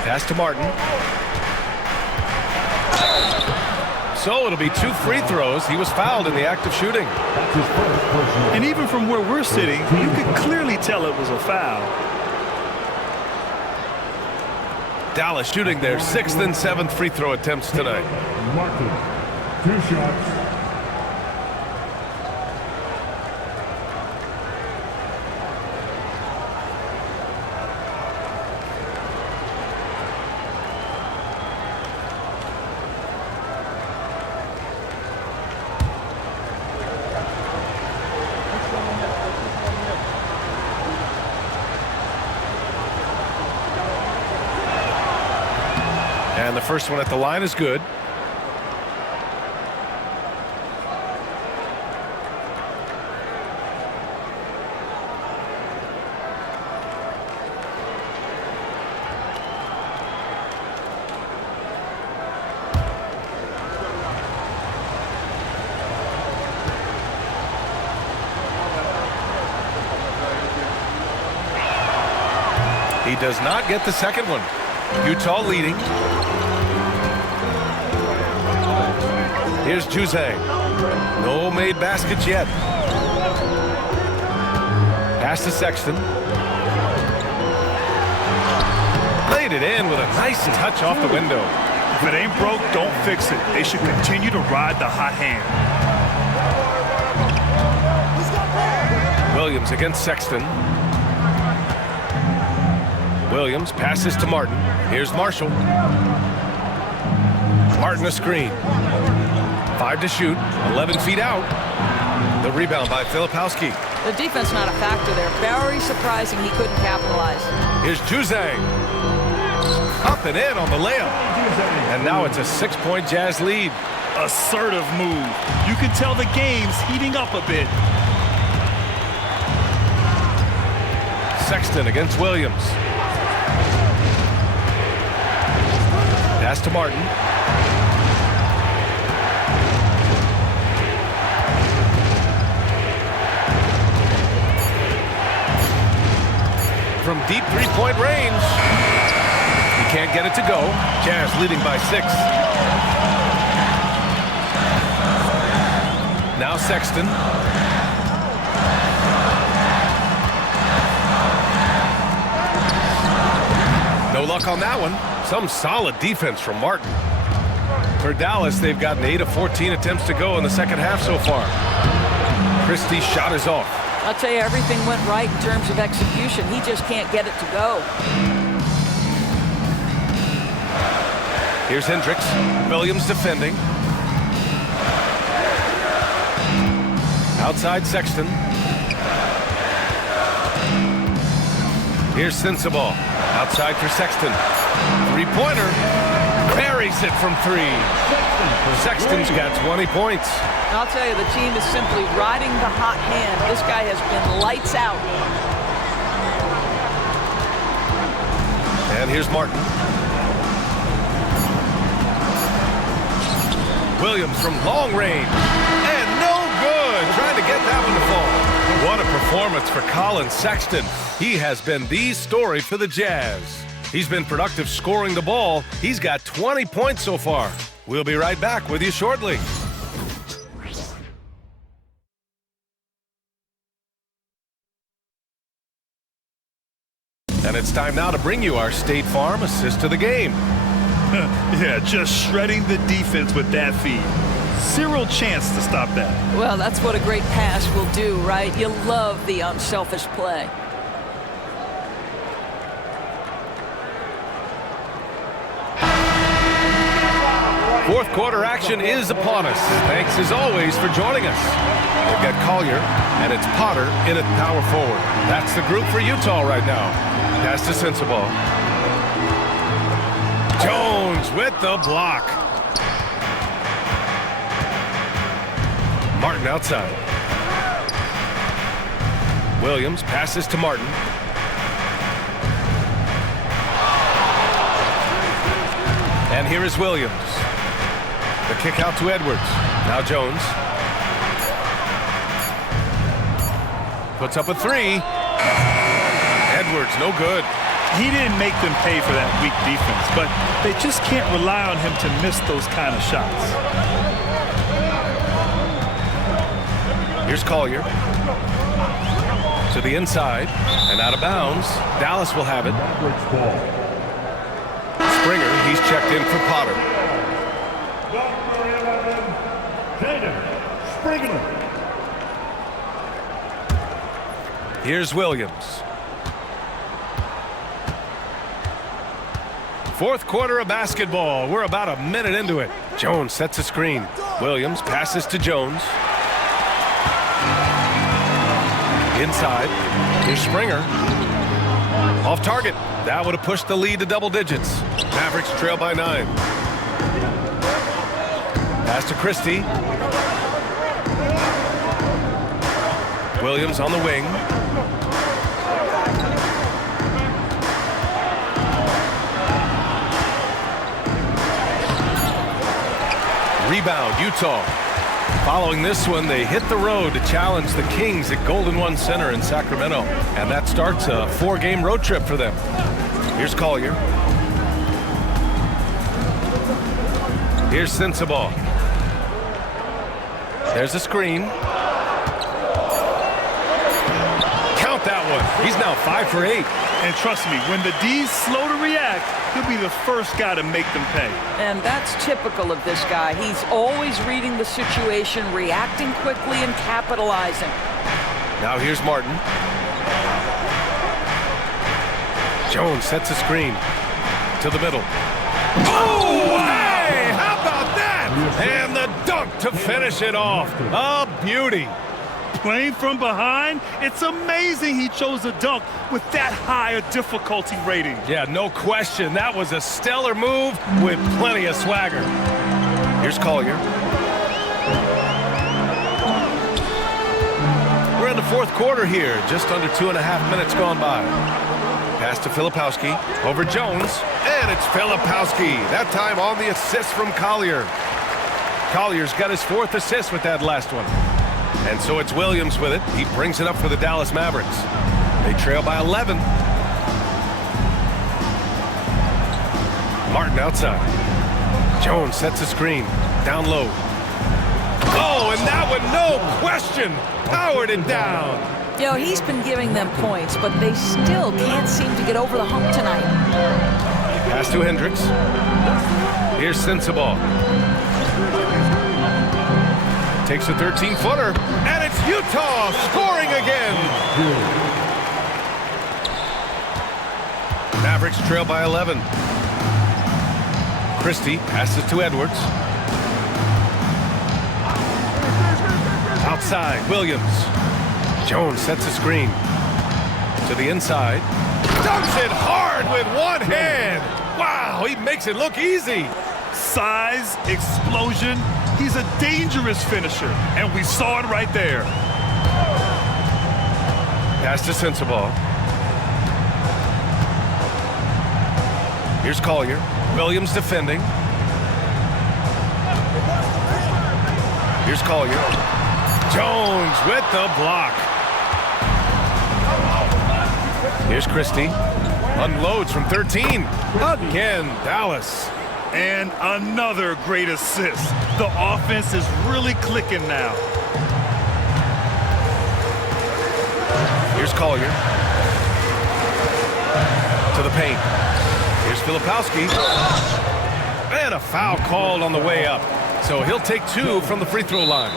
Pass to Martin. So it'll be 2 free throws. He was fouled in the act of shooting. And even from where we're sitting, you could clearly tell it was a foul. Dallas shooting their 6th and 7th free throw attempts tonight. Martin, 2 shots. And the first one at the line is good. He does not get the second one. Utah leading. Here's Juzang. No made baskets yet. Pass to Sexton. Laid it in with a nice touch off the window. If it ain't broke, don't fix it. They should continue to ride the hot hand. Williams against Sexton. Williams passes to Martin. Here's Marshall. Martin a screen. 5 to shoot. 11 feet out. The rebound by Filipowski. The defense not a factor there. Very surprising he couldn't capitalize. Here's Juzang. Up and in on the layup. And now it's a 6-point Jazz lead. Assertive move. You can tell the game's heating up a bit. Sexton against Williams. Pass to Martin. From deep three-point range. He can't get it to go. Jazz leading by 6. Now Sexton. No luck on that one. Some solid defense from Martin. For Dallas, they've gotten 8 of 14 attempts to go in the second half so far. Christie's shot is off. I'll tell you, everything went right in terms of execution. He just can't get it to go. Here's Hendricks. Williams defending. Outside Sexton. Here's Sensabaugh. Outside for Sexton. Three-pointer. Buries it from 3. Sexton's got 20 points. I'll tell you, the team is simply riding the hot hand. This guy has been lights out. And here's Martin. Williams from long range. And no good. Trying to get that one to fall. What a performance for Colin Sexton. He has been the story for the Jazz. He's been productive scoring the ball. He's got 20 points so far. We'll be right back with you shortly. And it's time now to bring you our State Farm assist to the game. Yeah, just shredding the defense with that feed. Zero chance to stop that. Well, that's what a great pass will do, right? You love the unselfish play. Fourth quarter action is upon us. Thanks as always for joining us. They've got Collier, and it's Potter in at power forward. That's the group for Utah right now. Pass to Sensabaugh. Jones with the block. Martin outside. Williams passes to Martin. And here is Williams. The kick out to Edwards. Now Jones. Puts up a 3. Edwards, no good. He didn't make them pay for that weak defense, but they just can't rely on him to miss those kind of shots. Here's Collier. To the inside and out of bounds. Dallas will have it. Springer, he's checked in for Potter. Here's Williams. Fourth quarter of basketball. We're about a minute into it. Jones sets a screen. Williams passes to Jones. Inside. Here's Springer. Off target. That would have pushed the lead to double digits. Mavericks trail by 9. Pass to Christie. Williams on the wing. Rebound, Utah. Following this one, they hit the road to challenge the Kings at Golden One Center in Sacramento. And that starts a 4-game road trip for them. Here's Collier. Here's Sensabaugh. There's a screen. Count that one. He's now 5 for 8. And trust me, when the D's slow to react, he'll be the first guy to make them pay. And that's typical of this guy. He's always reading the situation, reacting quickly, and capitalizing. Now here's Martin. Jones sets a screen to the middle. Oh, hey! How about that? And the dunk to finish it off. A beauty. Playing from behind, it's amazing he chose a dunk with that high a difficulty rating. Yeah, no question. That was a stellar move with plenty of swagger. Here's Collier. We're in the fourth quarter here. Just under 2.5 minutes gone by. Pass to Filipowski. Over Jones. And it's Filipowski. That time on the assist from Collier. Collier's got his 4th assist with that last one. And so it's Williams with it. He brings it up for the Dallas Mavericks. They trail by 11. Martin outside. Jones sets a screen. Down low. Oh, and that one, no question, powered it down. You know, he's been giving them points, but they still can't seem to get over the hump tonight. Pass to Hendricks. Here's Sensabaugh. Takes a 13-footer, and it's Utah scoring again. Mavericks trail by 11. Christie passes to Edwards. Outside, Williams. Jones sets a screen. To the inside. Dunks it hard with one hand. Wow, he makes it look easy. Size, explosion. He's a dangerous finisher, and we saw it right there. Pass to Sensabaugh. Here's Collier. Williams defending. Here's Collier. Jones with the block. Here's Christie. Unloads from 13. Again, Dallas. And another great assist. The offense is really clicking now. Here's Collier. To the paint. Here's Filipowski. And a foul called on the way up. So he'll take 2 from the free throw line.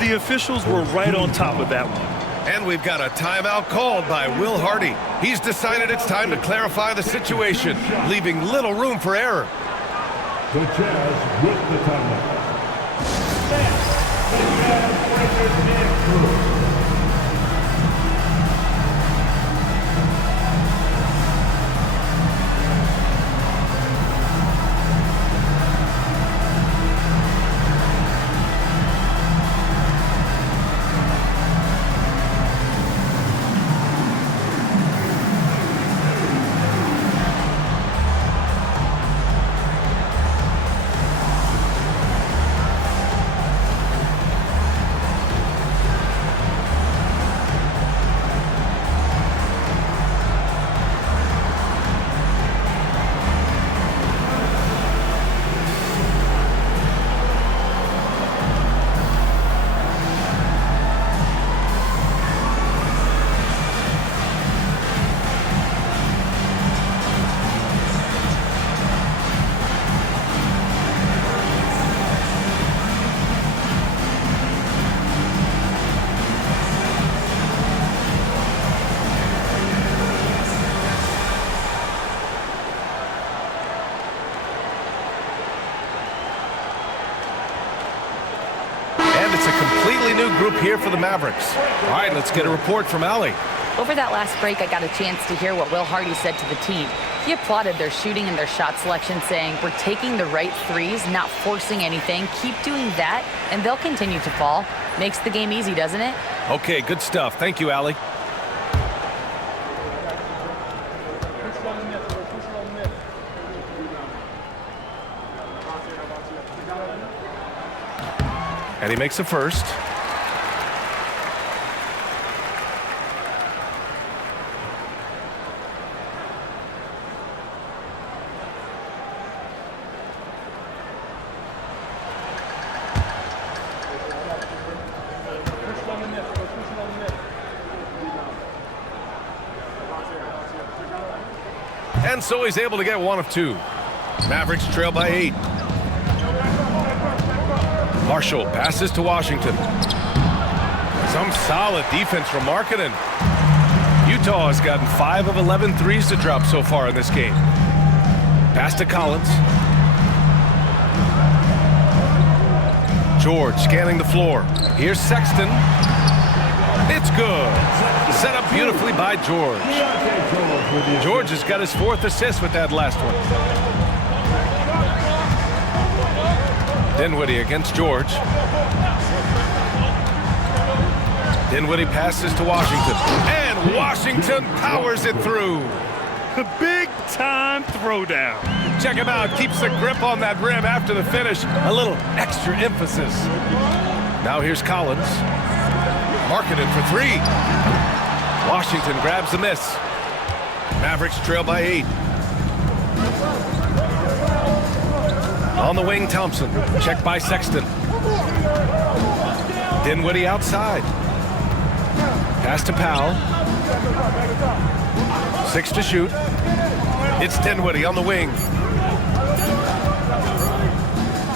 The officials were right on top of that one. And we've got a timeout called by Will Hardy. He's decided it's time to clarify the situation, leaving little room for error. The Jazz with the timeout. The Jazz breakers in. It's a completely new group here for the Mavericks. All right, let's get a report from Allie. Over that last break, I got a chance to hear what Will Hardy said to the team. He applauded their shooting and their shot selection, saying, "We're taking the right threes, not forcing anything. Keep doing that, and they'll continue to fall." Makes the game easy, doesn't it? Okay, good stuff. Thank you, Allie. And he makes the first. And so he's able to get one of two. Mavericks trail by 8. Marshall passes to Washington. Some solid defense from Markkanen. Utah has gotten 5 of 11 threes to drop so far in this game. Pass to Collins. George scanning the floor. Here's Sexton. It's good. Set up beautifully by George. George has got his 4th assist with that last one. Dinwiddie against George. Dinwiddie passes to Washington. And Washington powers it through. Big time throwdown. Check him out. Keeps the grip on that rim after the finish. A little extra emphasis. Now here's Collins. Markkanen for 3. Washington grabs the miss. Mavericks trail by 8. On the wing, Thompson. Checked by Sexton. Dinwiddie outside. Pass to Powell. 6 to shoot. It's Dinwiddie on the wing.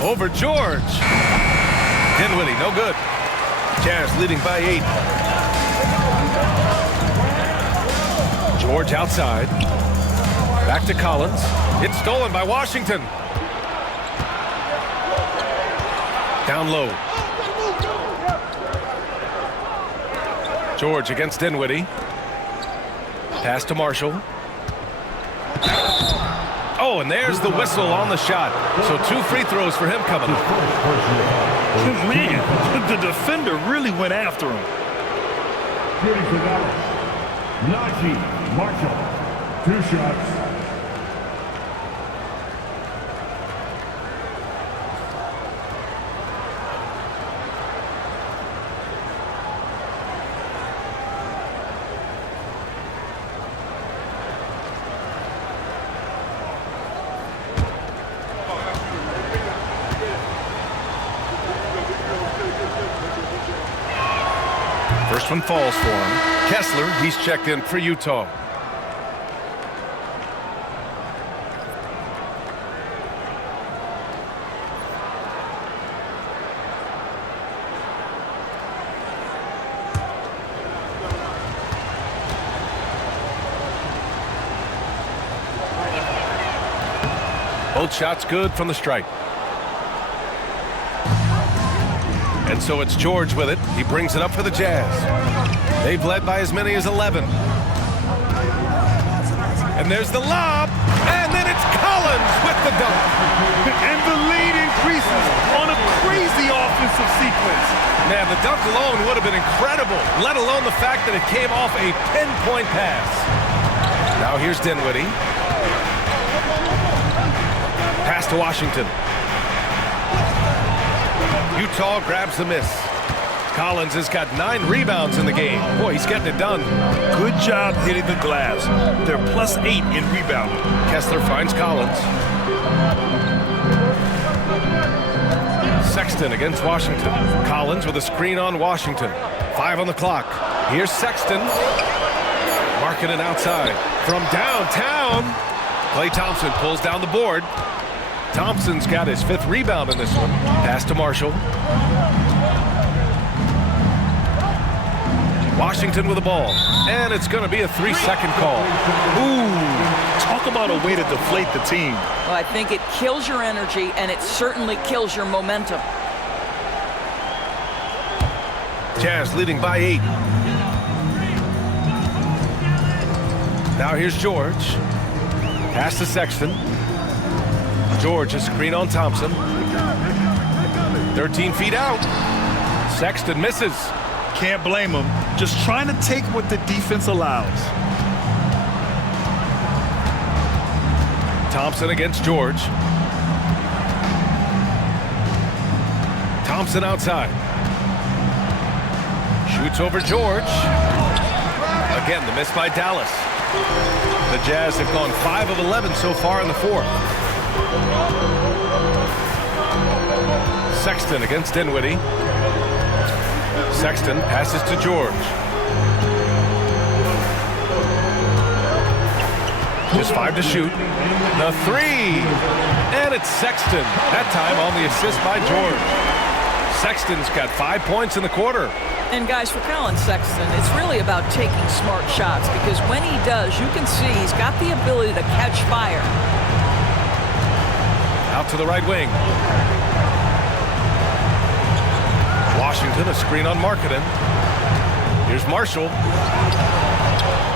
Over George. Dinwiddie, no good. Jazz leading by 8. George outside. Back to Collins. It's stolen by Washington. Down low. George against Dinwiddie. Pass to Marshall. Oh, and there's the whistle on the shot. So 2 free throws for him coming up. Man, the defender really went after him. Najee Marshall, 2 shots. First one falls for him. Kessler, he's checked in for Utah. Both shots good from the stripe. And so it's George with it. He brings it up for the Jazz. They've led by as many as 11. And there's the lob. And then it's Collins with the dunk. And the lead increases on a crazy offensive sequence. Man, the dunk alone would have been incredible, let alone the fact that it came off a pinpoint pass. Now here's Dinwiddie. Pass to Washington. Utah grabs the miss. Collins has got 9 rebounds in the game. Boy, he's getting it done. Good job hitting the glass. They're +8 in rebounding. Kessler finds Collins. Sexton against Washington. Collins with a screen on Washington. 5 on the clock. Here's Sexton. Markkanen outside. From downtown, Klay Thompson pulls down the board. Thompson's got his 5th rebound in this one. Pass to Marshall. Washington with the ball. And it's going to be a 3-second call. Ooh, talk about a way to deflate the team. Well, I think it kills your energy, and it certainly kills your momentum. Jazz leading by 8. Now here's George. Pass to Sexton. George, a screen on Thompson. 13 feet out. Sexton misses. Can't blame him. Just trying to take what the defense allows. Thompson against George. Thompson outside. Shoots over George. Again, the miss by Dallas. The Jazz have gone 5 of 11 so far in the fourth. Sexton against Dinwiddie. Sexton passes to George. Just 5 to shoot. The 3. And it's Sexton. That time on the assist by George. Sexton's got 5 points in the quarter. And guys, for Colin Sexton, it's really about taking smart shots, because when he does, you can see he's got the ability to catch fire. Out to the right wing. Washington, a screen on Markkanen. Here's Marshall.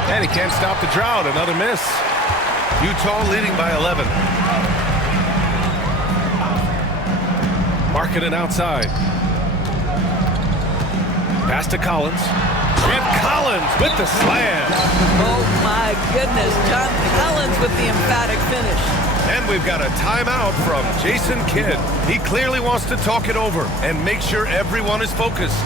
And he can't stop the drought. Another miss. Utah leading by 11. Markkanen outside. Pass to Collins. And Collins with the slam. Oh, my goodness. John Collins with the emphatic finish. And we've got a timeout from Jason Kidd. He clearly wants to talk it over and make sure everyone is focused.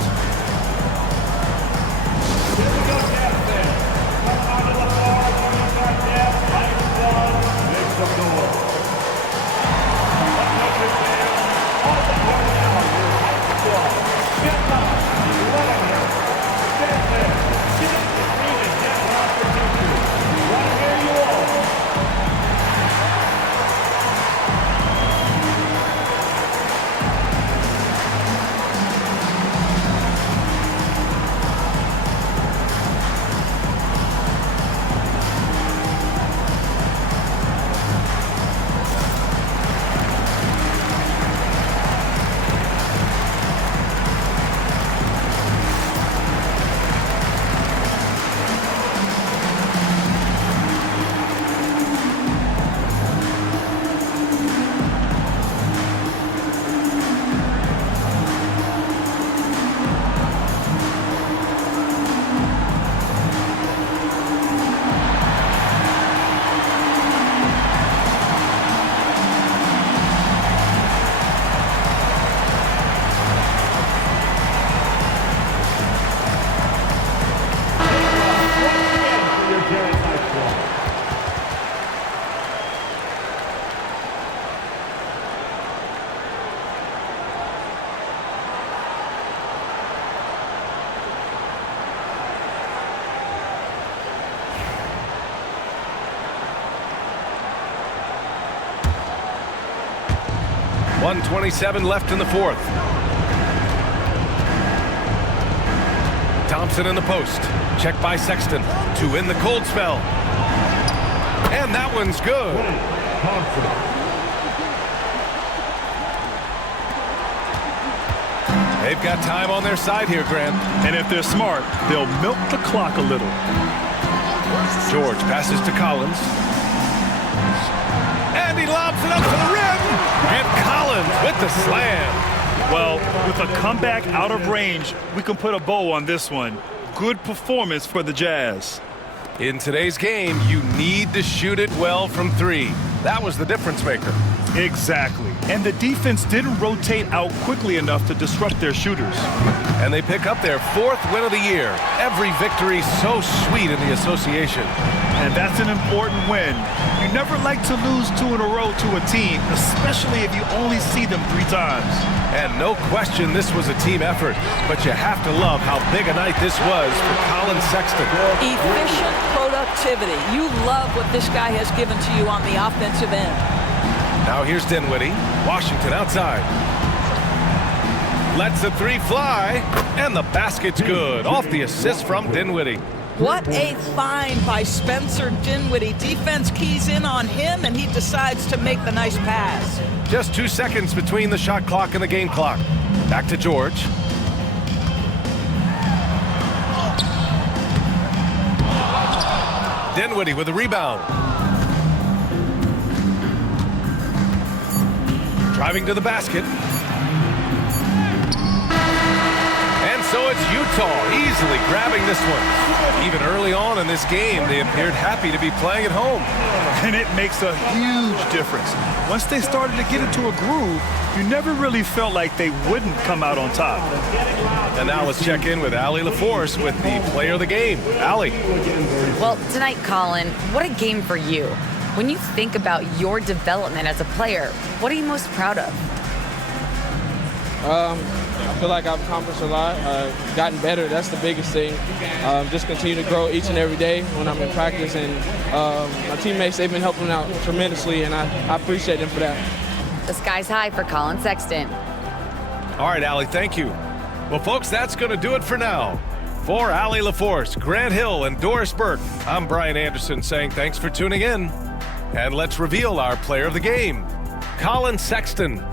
.127 left in the fourth. Thompson in the post. Check by Sexton to win the cold spell. And that one's good. They've got time on their side here, Grant. And if they're smart, they'll milk the clock a little. George passes to Collins. And he lobs it up to the rim. And Collins with the slam. Well, with a comeback out of range, we can put a bow on this one. Good performance for the Jazz. In today's game, you need to shoot it well from 3. That was the difference maker. Exactly. And the defense didn't rotate out quickly enough to disrupt their shooters. And they pick up their 4th win of the year. Every victory so sweet in the association. And that's an important win. You never like to lose 2 in a row to a team, especially if you only see them 3 times. And no question this was a team effort, but you have to love how big a night this was for Colin Sexton. Efficient productivity. You love what this guy has given to you on the offensive end. Now here's Dinwiddie. Washington outside. Lets the 3 fly, and the basket's good. Off the assist from Dinwiddie. What a find by Spencer Dinwiddie. Defense keys in on him, and he decides to make the nice pass. Just 2 seconds between the shot clock and the game clock. Back to George. Dinwiddie with the rebound. Driving to the basket. And so it's Utah easily grabbing this one. Even early on in this game, they appeared happy to be playing at home. And it makes a huge difference. Once they started to get into a groove, you never really felt like they wouldn't come out on top. And now let's check in with Allie LaForce with the player of the game. Allie. Well, tonight, Colin, what a game for you. When you think about your development as a player, what are you most proud of? I feel like I've accomplished a lot, gotten better. That's the biggest thing. Just continue to grow each and every day when I'm in practice. And my teammates, they've been helping out tremendously, and I appreciate them for that. The sky's high for Colin Sexton. All right, Allie, thank you. Well, folks, that's going to do it for now. For Allie LaForce, Grant Hill, and Doris Burke, I'm Brian Anderson saying thanks for tuning in. And let's reveal our player of the game. Colin Sexton